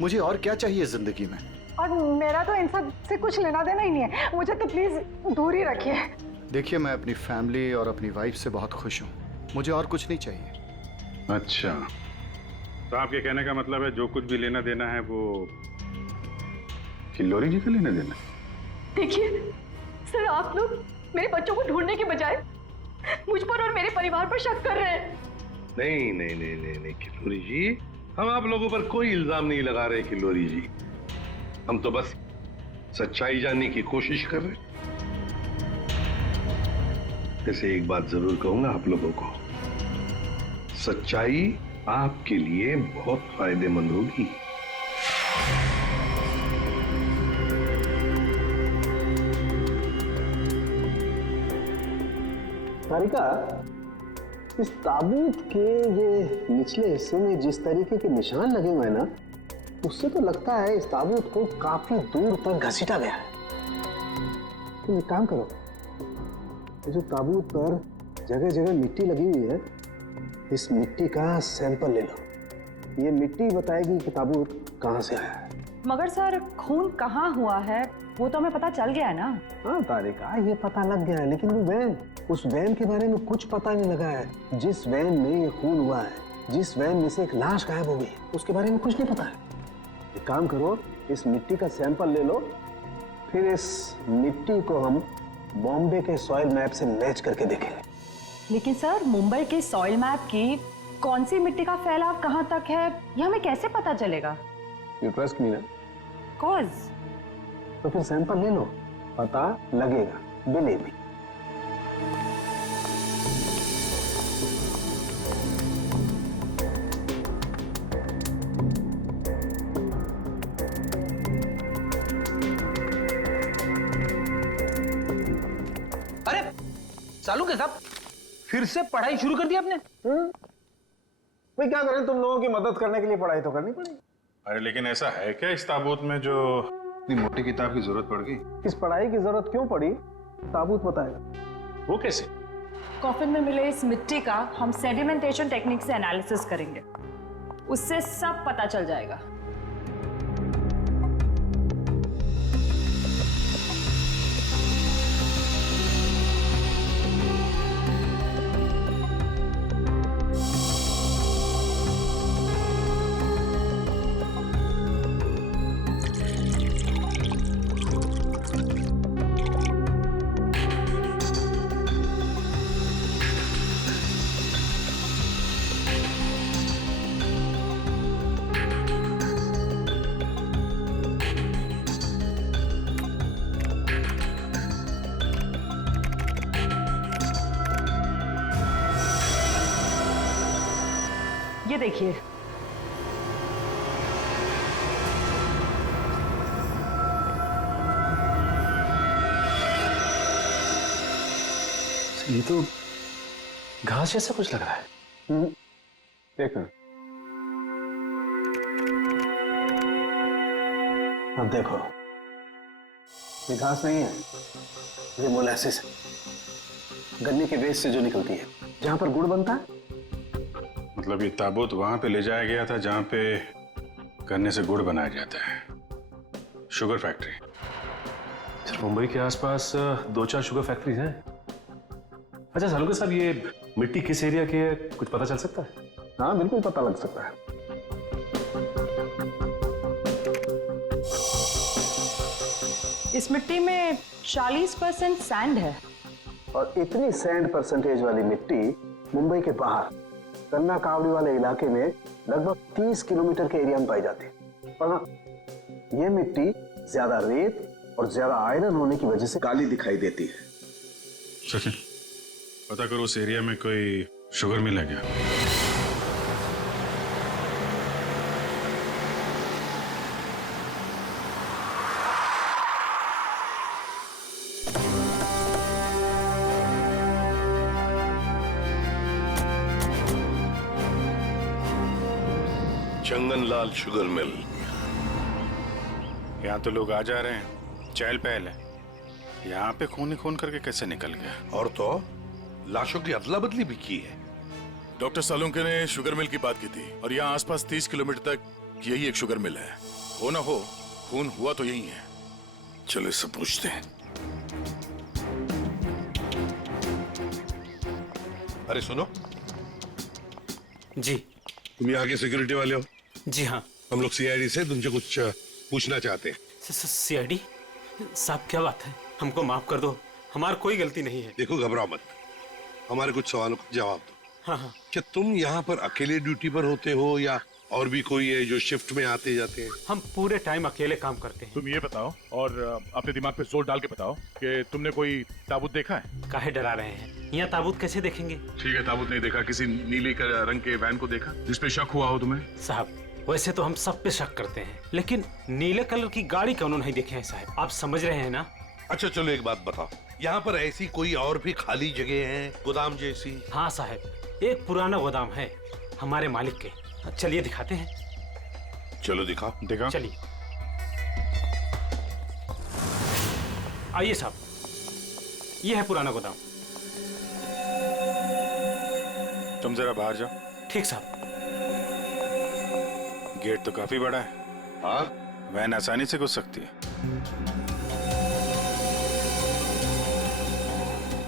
मुझे और क्या चाहिए जिंदगी में? और मेरा तो इन सब से कुछ लेना देना ही नहीं है, मुझे तो प्लीज दूर ही रखिए। देखिए, मैं अपनी फैमिली और अपनी वाइफ से बहुत खुश हूँ, मुझे और कुछ नहीं चाहिए। अच्छा, तो आपके कहने का मतलब है जो कुछ भी लेना देना है वो किल्लोरी जी का लेना देना? देखिए सर, आप लोग मेरे बच्चों को ढूंढने के बजाय मुझ पर और मेरे परिवार पर शक कर रहे हैं। नहीं नहीं नहीं नहीं नहीं किल्लोरी जी, हम आप लोगों पर कोई इल्जाम नहीं लगा रहे किल्लोरी जी। हम तो बस सच्चाई जानने की कोशिश कर रहे। जैसे एक बात जरूर कहूंगा आप लोगों को, सच्चाई आपके लिए बहुत फायदेमंद होगी। तारिका, इस ताबूत के ये निचले हिस्से में जिस तरीके के निशान लगे हुए हैं ना, उससे तो लगता है इस ताबूत को काफी दूर तक घसीटा गया है। तुम एक काम करो, ये जो ताबूत पर जगह जगह मिट्टी लगी हुई है, इस मिट्टी का सैंपल ले लो। ये मिट्टी बताएगी कि ताबूत कहाँ से आया है। मगर सर, खून कहाँ हुआ है वो तो हमें पता चल गया है ना। हाँ तारिका, ये पता लग गया है, लेकिन वो वैन, उस वैन के बारे में कुछ पता नहीं लगा है। जिस वैन में ये खून हुआ है, जिस वैन में से एक लाश गायब हो गई, उसके बारे में कुछ नहीं पता है। एक काम करो, इस मिट्टी का सैंपल ले लो, फिर इस मिट्टी को हम बॉम्बे के सॉइल मैप से मैच करके देखेंगे। लेकिन सर, मुंबई के सॉइल मैप की कौन सी मिट्टी का फैलाव कहाँ तक है, ये हमें कैसे पता चलेगा? यू ट्रस्ट मी ना? कॉज तो फिर सैंपल ले लो, पता लगेगा, बिलीव मी। अरे सालू के साहब, फिर से पढ़ाई शुरू कर दी आपने? भाई क्या करें, तुम लोगों की मदद करने के लिए पढ़ाई तो करनी पड़ेगी। अरे लेकिन ऐसा है क्या इस ताबूत में जो इतनी मोटी किताब की जरूरत पड़ गई? इस पढ़ाई की जरूरत क्यों पड़ी, ताबूत बताएगा। वो कैसे? कॉफिन में मिले इस मिट्टी का हम सेडिमेंटेशन टेक्निक से एनालिसिस करेंगे, उससे सब पता चल जाएगा। ये देखिए, ये तो घास जैसा कुछ लग रहा है। देखो, अब देखो, ये घास नहीं है, ये मोलासिस है, गन्ने के वेस्ट से जो निकलती है, जहां पर गुड़ बनता है। मतलब ये ताबूत वहां पे ले जाया गया था जहां पे गन्ने से गुड़ बनाया जाता है, शुगर फैक्ट्री। सर, मुंबई के आसपास 2-4 शुगर फैक्ट्रीज हैं। अच्छा सालुका साहब, ये मिट्टी किस एरिया की है, कुछ पता चल सकता है? हाँ बिल्कुल पता लग सकता है। इस मिट्टी में 40% सैंड है, और इतनी सैंड परसेंटेज वाली मिट्टी मुंबई के बाहर कन्ना कावड़ी वाले इलाके में लगभग 30 किलोमीटर के एरिया में पाई जाती है। और हाँ, यह मिट्टी ज्यादा रेत और ज्यादा आयरन होने की वजह से काली दिखाई देती है। सचिन, पता करो उस एरिया में कोई शुगर मिल है क्या? चंगनलाल शुगर मिल। यहाँ तो लोग आ जा रहे हैं, चहल पहल है। यहाँ पे खून ही खून करके कैसे निकल गया? और तो लाशों की अदला बदली भी की है। डॉक्टर सालुंके ने शुगर मिल की बात की थी और यहाँ आसपास 30 किलोमीटर तक यही एक शुगर मिल है। हो ना हो, खून हुआ तो यही है। चलो इससे पूछते हैं। अरे सुनो जी। तुम यहाँ के सिक्योरिटी वाले हो? जी हाँ। हम लोग सीआईडी से तुमसे कुछ पूछना चाहते हैं। सीआईडी साहब, क्या बात है? हमको माफ कर दो, हमारी कोई गलती नहीं है। देखो घबराओ मत, हमारे कुछ सवालों का जवाब दो। हाँ हाँ। क्या तुम यहाँ पर अकेले ड्यूटी पर होते हो या और भी कोई है जो शिफ्ट में आते जाते हैं? हम पूरे टाइम अकेले काम करते हैं। तुम ये बताओ और अपने दिमाग पे जोर डाल के बताओ कि तुमने कोई ताबूत देखा है? काहे डरा रहे हैं? यहाँ ताबूत कैसे देखेंगे? ठीक है, ताबूत नहीं देखा। किसी नीली रंग के वैन को देखा जिसपे शक हुआ हो तुम्हें? साहब, वैसे तो हम सब पे शक करते हैं, लेकिन नीले कलर की गाड़ी क्यों नहीं देखे हैं साहब? आप समझ रहे हैं ना? अच्छा चलो एक बात बताओ, यहाँ पर ऐसी कोई और भी खाली जगह है गोदाम जैसी? हाँ साहब, एक पुराना गोदाम है हमारे मालिक के। चलिए दिखाते हैं। चलो दिखाओ। दिखाओ। चलिए आइए साहब, ये है पुराना गोदाम। तुम जरा बाहर जाओ। ठीक साहब। गेट तो काफी बड़ा है। हाँ, वैन आसानी से घुस सकती है।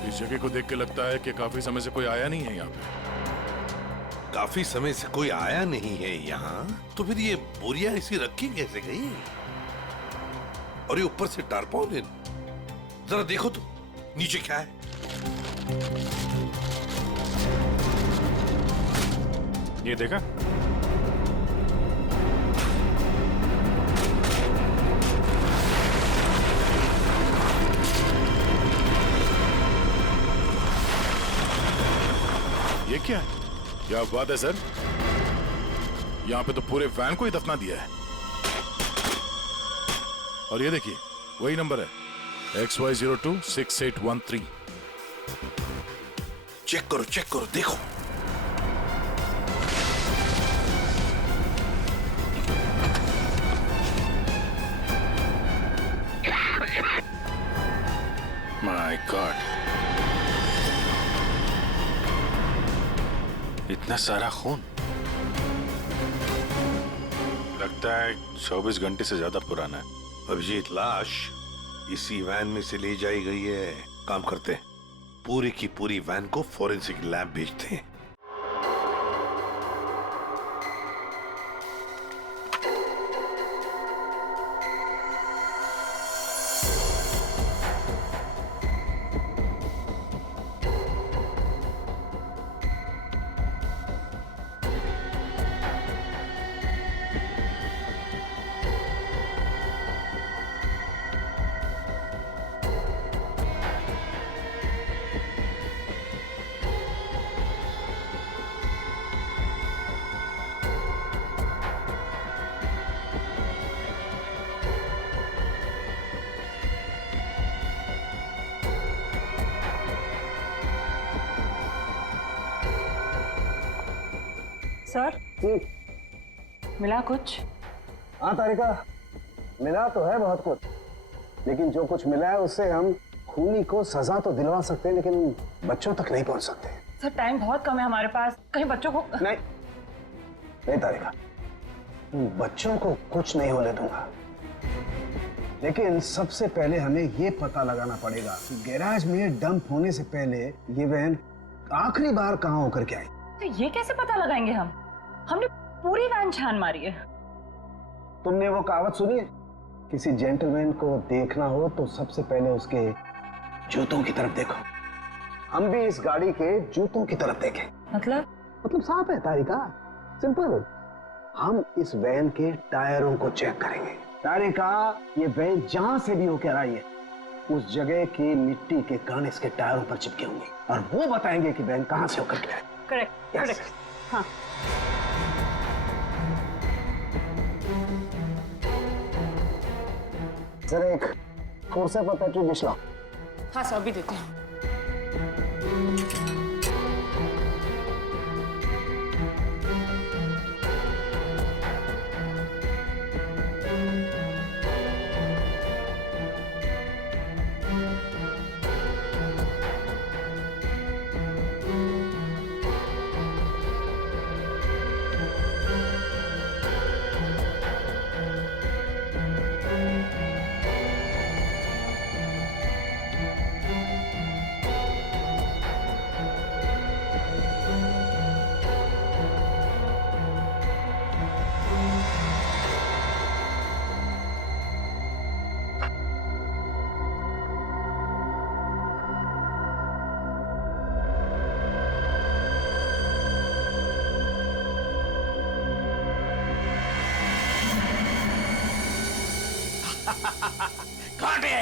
इस जगह को देख के लगता है कि काफी समय से कोई आया नहीं है यहाँ पे। काफी समय से कोई आया नहीं है यहाँ, तो फिर ये बोरियां ऐसी रखी कैसे गई? और ये ऊपर से टारपॉलिन, जरा देखो तो नीचे क्या है। ये देखा? ये क्या है? क्या बात है सर, यहाँ पे तो पूरे वैन को ही दफना दिया है। और ये देखिए, वही नंबर है XY026813। चेक करो देखो। माय गॉड, इतना सारा खून। लगता है 24 घंटे से ज्यादा पुराना है। अभिजीत, लाश इसी वैन में से ले जाई गई है। काम करते हैं, पूरी की पूरी वैन को फॉरेंसिक लैब भेजते हैं। सर, मिला कुछ? हाँ तारिका, मिला तो है बहुत कुछ, लेकिन जो कुछ मिला है उससे हम खूनी को सजा तो दिलवा सकते हैं, लेकिन बच्चों तक नहीं पहुंच सकते। सर, टाइम बहुत कम है हमारे पास, कहीं बच्चों को नहीं तारिका, बच्चों को कुछ नहीं होने दूंगा, लेकिन सबसे पहले हमें ये पता लगाना पड़ेगा कि गैराज में डंप होने से पहले ये वैन आखिरी बार कहाँ होकर के आई। तो ये कैसे पता लगाएंगे हम? हमने पूरी वैन छान मारी है। तुमने वो कहावत सुनी है, किसी जेंटलमैन को देखना हो तो सबसे पहले उसके जूतों की तरफ देखो। हम भी इस गाड़ी के जूतों की तरफ देखें। मतलब साफ है तारिका, सिंपल। हम इस वैन के टायरों को चेक करेंगे। तारिका, ये वैन जहां से भी होकर आई है उस जगह की मिट्टी के कण इसके टायरों पर चिपके होंगे और वो बताएंगे कि वैन कहां से होकर के आई। करेक्ट। हाँ। जरा एक कोर्से पर पेट्रोल डिश लाओ। हाँ सर, अभी देते हैं।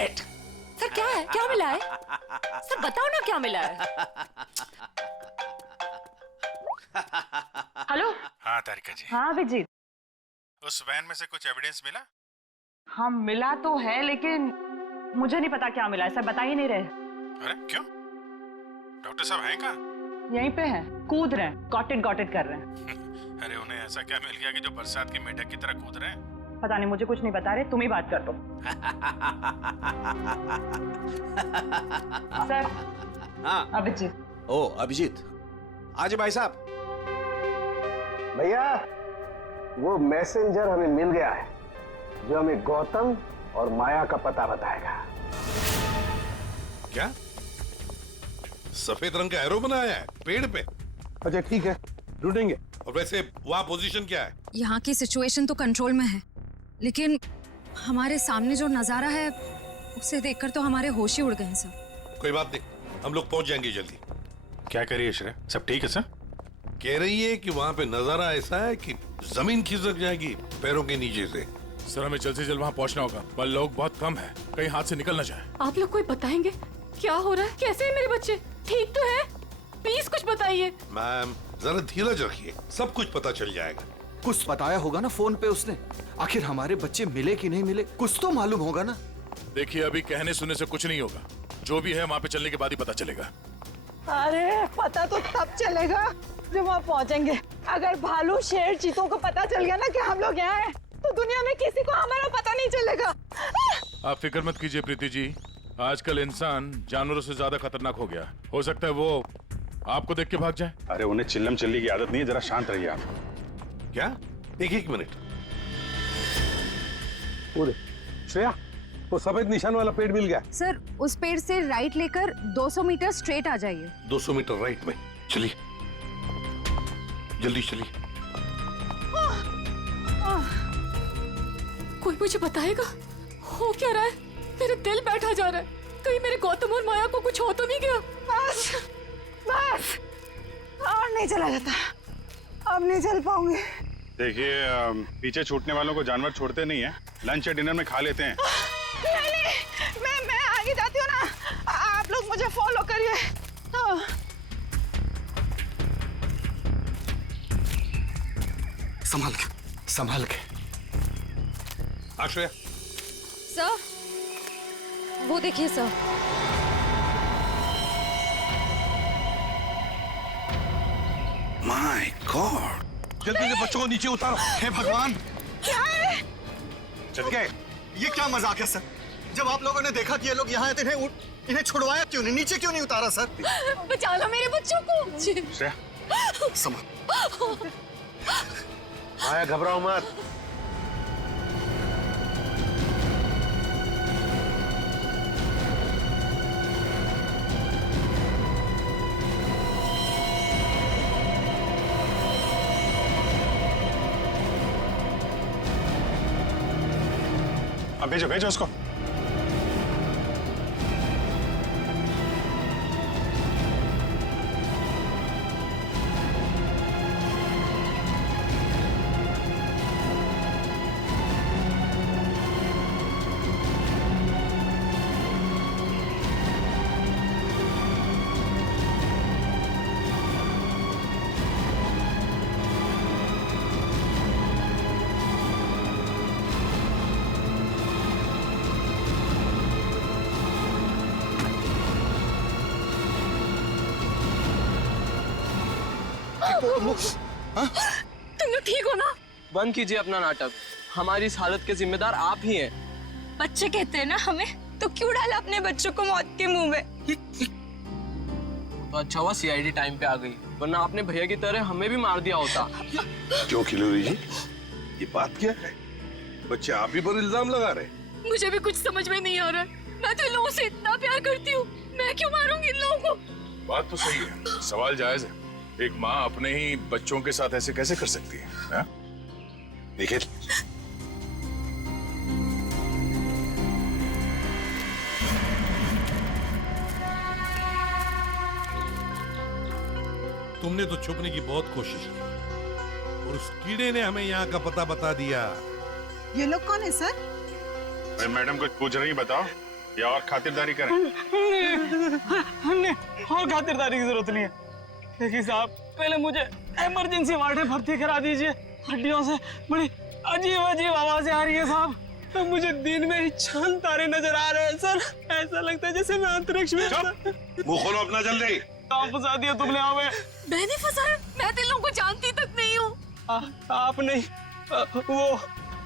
क्वाइट। सर क्या है, क्या मिला है? सर बताओ ना क्या मिला है। हेलो। हाँ तारिका जी। हाँ अभिजीत। उस वैन में से कुछ एविडेंस मिला? हाँ मिला तो है, लेकिन मुझे नहीं पता क्या मिला है। सर बता ही नहीं रहे। अरे क्यों? डॉक्टर साहब हैं कहाँ? यहीं पे हैं, कूद रहे हैं, गॉटेड कर रहे हैं। अरे उन्हें ऐसा क्या मिल गया कि जो बरसात की मेढक की तरह कूद रहे हैं? पता नहीं, मुझे कुछ नहीं बता रहे, तुम ही बात कर दो। सर। हाँ अभिजीत। ओ अभिजीत, आज भाई साहब। भैया वो मैसेंजर हमें मिल गया है जो हमें गौतम और माया का पता बताएगा। क्या? सफेद रंग का एरो बनाया है पेड़ पे? अच्छा ठीक है, ढूंढेंगे। और वैसे वहां पोजीशन क्या है? यहाँ की सिचुएशन तो कंट्रोल में है, लेकिन हमारे सामने जो नजारा है उसे देखकर तो हमारे होश ही उड़ गए हैं सर। कोई बात नहीं, हम लोग पहुंच जाएंगे जल्दी। क्या कह रही है श्रेया? सब ठीक है सर? कह रही है कि वहां पे नजारा ऐसा है कि जमीन खिसक जाएगी पैरों के नीचे से। सर हमें जल्द से जल्द वहाँ पहुँचना होगा, पर लोग बहुत कम है, कहीं हाथ से निकल ना जाए। आप लोग कोई बताएंगे क्या हो रहा है? कैसे है मेरे बच्चे? ठीक तो है? प्लीज कुछ बताइए। मैम जरा धीरज रखिए, सब कुछ पता चल जाएगा। कुछ बताया होगा ना फोन पे उसने। आखिर हमारे बच्चे मिले कि नहीं मिले, कुछ तो मालूम होगा ना। देखिए अभी कहने सुनने से कुछ नहीं होगा, जो भी है वहाँ पे चलने के बाद ही पता चलेगा। अरे पता तो तब चलेगा जब वहाँ पहुँचेंगे। अगर भालू शेर चीतों को पता चल गया ना कि हम लोग यहाँ हैं, तो दुनिया में किसी को हमारा पता नहीं चलेगा। आप फिक्र मत कीजिए प्रीति जी, आजकल इंसान जानवरों से ज्यादा खतरनाक हो गया। हो सकता है वो आपको देख के भाग जाए। अरे उन्हें चिल्लम चिल्ली की आदत नहीं है, जरा शांत रहिए आप। क्या? एक मिनट। श्रेया, वो सफेद निशान वाला पेड़ मिल गया। सर उस पेड़ से राइट लेकर 200 मीटर स्ट्रेट आ जाइए। 200 मीटर राइट में। चलिए जल्दी चलिए। कोई मुझे बताएगा हो क्या रहा है? मेरे दिल बैठा जा रहा है, कहीं मेरे गौतम और माया को कुछ हो तो नहीं गया? बस और नहीं चला जाता, अब नहीं चल पाऊंगी। देखिए पीछे छूटने वालों को जानवर छोड़ते नहीं है, लंच या डिनर में खा लेते हैं। नहीं, मैं आगे जाती हूँ ना, आप लोग मुझे फॉलो करिए। संभाल के। आश्रया। सर वो देखिए सर। माय गॉड, जल्दी से बच्चों को नीचे उतारो। हे भगवान, क्या है? चल गए। ये क्या मजाक है सर? जब आप लोगों ने देखा कि ये लोग यहाँ आए थे, इन्हें छुड़वाया क्यों नहीं, नीचे क्यों नहीं उतारा सर? बचा लो मेरे बच्चों को। श्रेया संभाल। माया घबराओ मत। अब भेजो उसको। तुम लोग ठीक हो ना? बंद कीजिए अपना नाटक, हमारी इस हालत के जिम्मेदार आप ही हैं। बच्चे कहते हैं ना हमें, तो क्यों डाला अपने बच्चों को मौत के मुंह में? तो अच्छा हुआ सीआईडी टाइम पे आ गई, वरना आपने भैया की तरह हमें भी मार दिया होता। क्यों खिलोरी जी, ये बात क्या है? बच्चे आप ही पर इल्जाम लगा रहे? मुझे भी कुछ समझ में नहीं आ रहा है। मैं तो इन लोगों से इतना प्यार करती हूँ, मैं क्यों मारूंगी इन लोगों को? बात तो सही है, सवाल जायज है। एक माँ अपने ही बच्चों के साथ ऐसे कैसे कर सकती है? देखिए तुमने तो छुपने की बहुत कोशिश की और उस कीड़े ने हमें यहाँ का पता बता दिया। ये लोग कौन है सर? मैडम कुछ पूछ रही, बताओ। या और खातिरदारी करें? नहीं, और खातिरदारी की जरूरत नहीं है। देखिए साहब, पहले मुझे इमरजेंसी वार्ड में भर्ती करा दीजिए। हड्डियों से बड़ी अजीब अजीब आवाजें आ रही है साहब। तो मुझे दिन में ही चांद तारे नजर आ रहे हैं सर। ऐसा लगता है जैसे मैं अंतरिक्ष में। मुंह खोलो अपना जल्दी। फंसा दिया तुमने हमें। मैंने फंसाया? मैं तो इन लोगों को जानती तक नहीं हूँ। आप नहीं,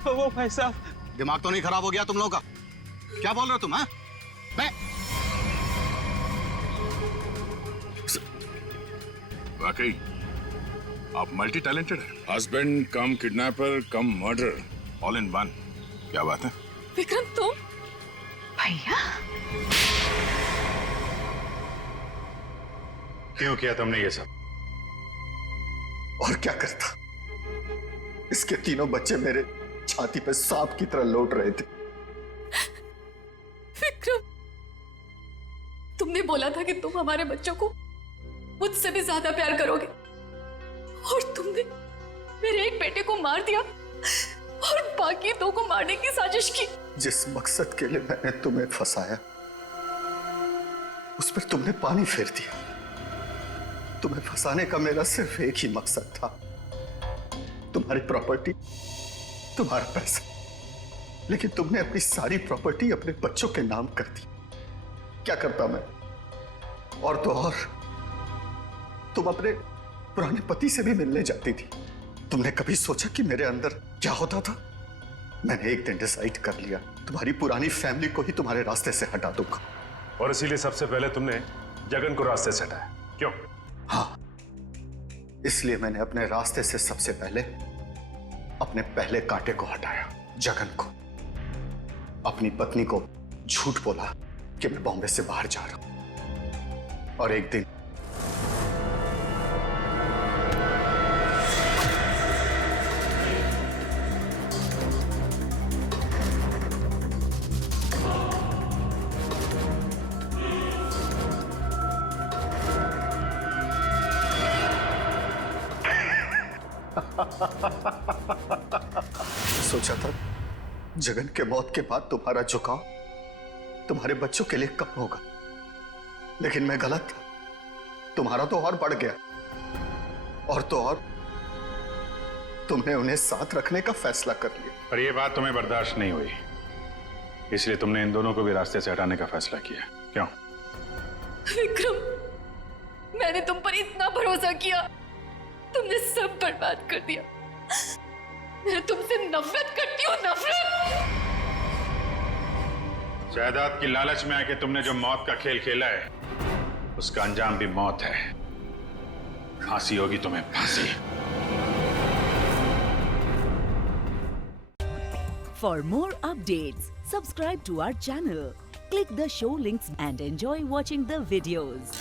वो भाई साहब। दिमाग तो नहीं खराब हो गया तुम लोगों का? क्या बोल रहे हो तुम? हाँ, मैं वाकई आप मल्टी टैलेंटेड हैं। Husband come kidnapper come murder, all in one. क्या बात है विक्रम? तुम? भैया क्यों किया तुमने ये सब? और क्या करता? इसके तीनों बच्चे मेरे छाती पे सांप की तरह लौट रहे थे। विक्रम, तुमने बोला था कि तुम हमारे बच्चों को मुझसे भी ज्यादा प्यार करोगे, और तुमने मेरे एक बेटे को मार दिया और बाकी दो को मारने की साजिश की। जिस मकसद के लिए मैंने तुम्हें फंसाया, उस पर तुमने पानी फेर दिया। तुम्हें फंसाने का मेरा सिर्फ एक ही मकसद था, तुम्हारी प्रॉपर्टी, तुम्हारा पैसा। लेकिन तुमने अपनी सारी प्रॉपर्टी अपने बच्चों के नाम कर दी। क्या करता मैं? और तो और तुम अपने पुराने पति से भी मिलने जाती थी। तुमने कभी सोचा कि मेरे अंदर क्या होता था? मैंने एक दिन डिसाइड कर लिया, तुम्हारी पुरानी फैमिली को ही तुम्हारे रास्ते से हटा दूंगा। और इसीलिए सबसे पहले तुमने जगन को रास्ते से हटाया, क्यों? हाँ, इसलिए मैंने अपने रास्ते से सबसे पहले अपने पहले कांटे को हटाया, जगन को। अपनी पत्नी को झूठ बोला कि मैं बॉम्बे से बाहर जा रहा हूं, और एक दिन सोचा था जगन के मौत के बाद तुम्हारा झुकाव तुम्हारे बच्चों के लिए कम होगा, लेकिन मैं गलत था। तुम्हारा तो और बढ़ गया, और तो और तुमने उन्हें साथ रखने का फैसला कर लिया। पर यह बात तुम्हें बर्दाश्त नहीं हुई, इसलिए तुमने इन दोनों को भी रास्ते से हटाने का फैसला किया, क्यों? विक्रम, मैंने तुम पर इतना भरोसा किया, तुमने सब बर्बाद कर दिया। मैं तुमसे नफरत करती हूँ, नफरत। जायदाद की लालच में आके तुमने जो मौत का खेल खेला है, उसका अंजाम भी मौत है। फांसी होगी तुम्हें, फांसी। For more updates, subscribe to our channel, click the show links and enjoy watching the videos.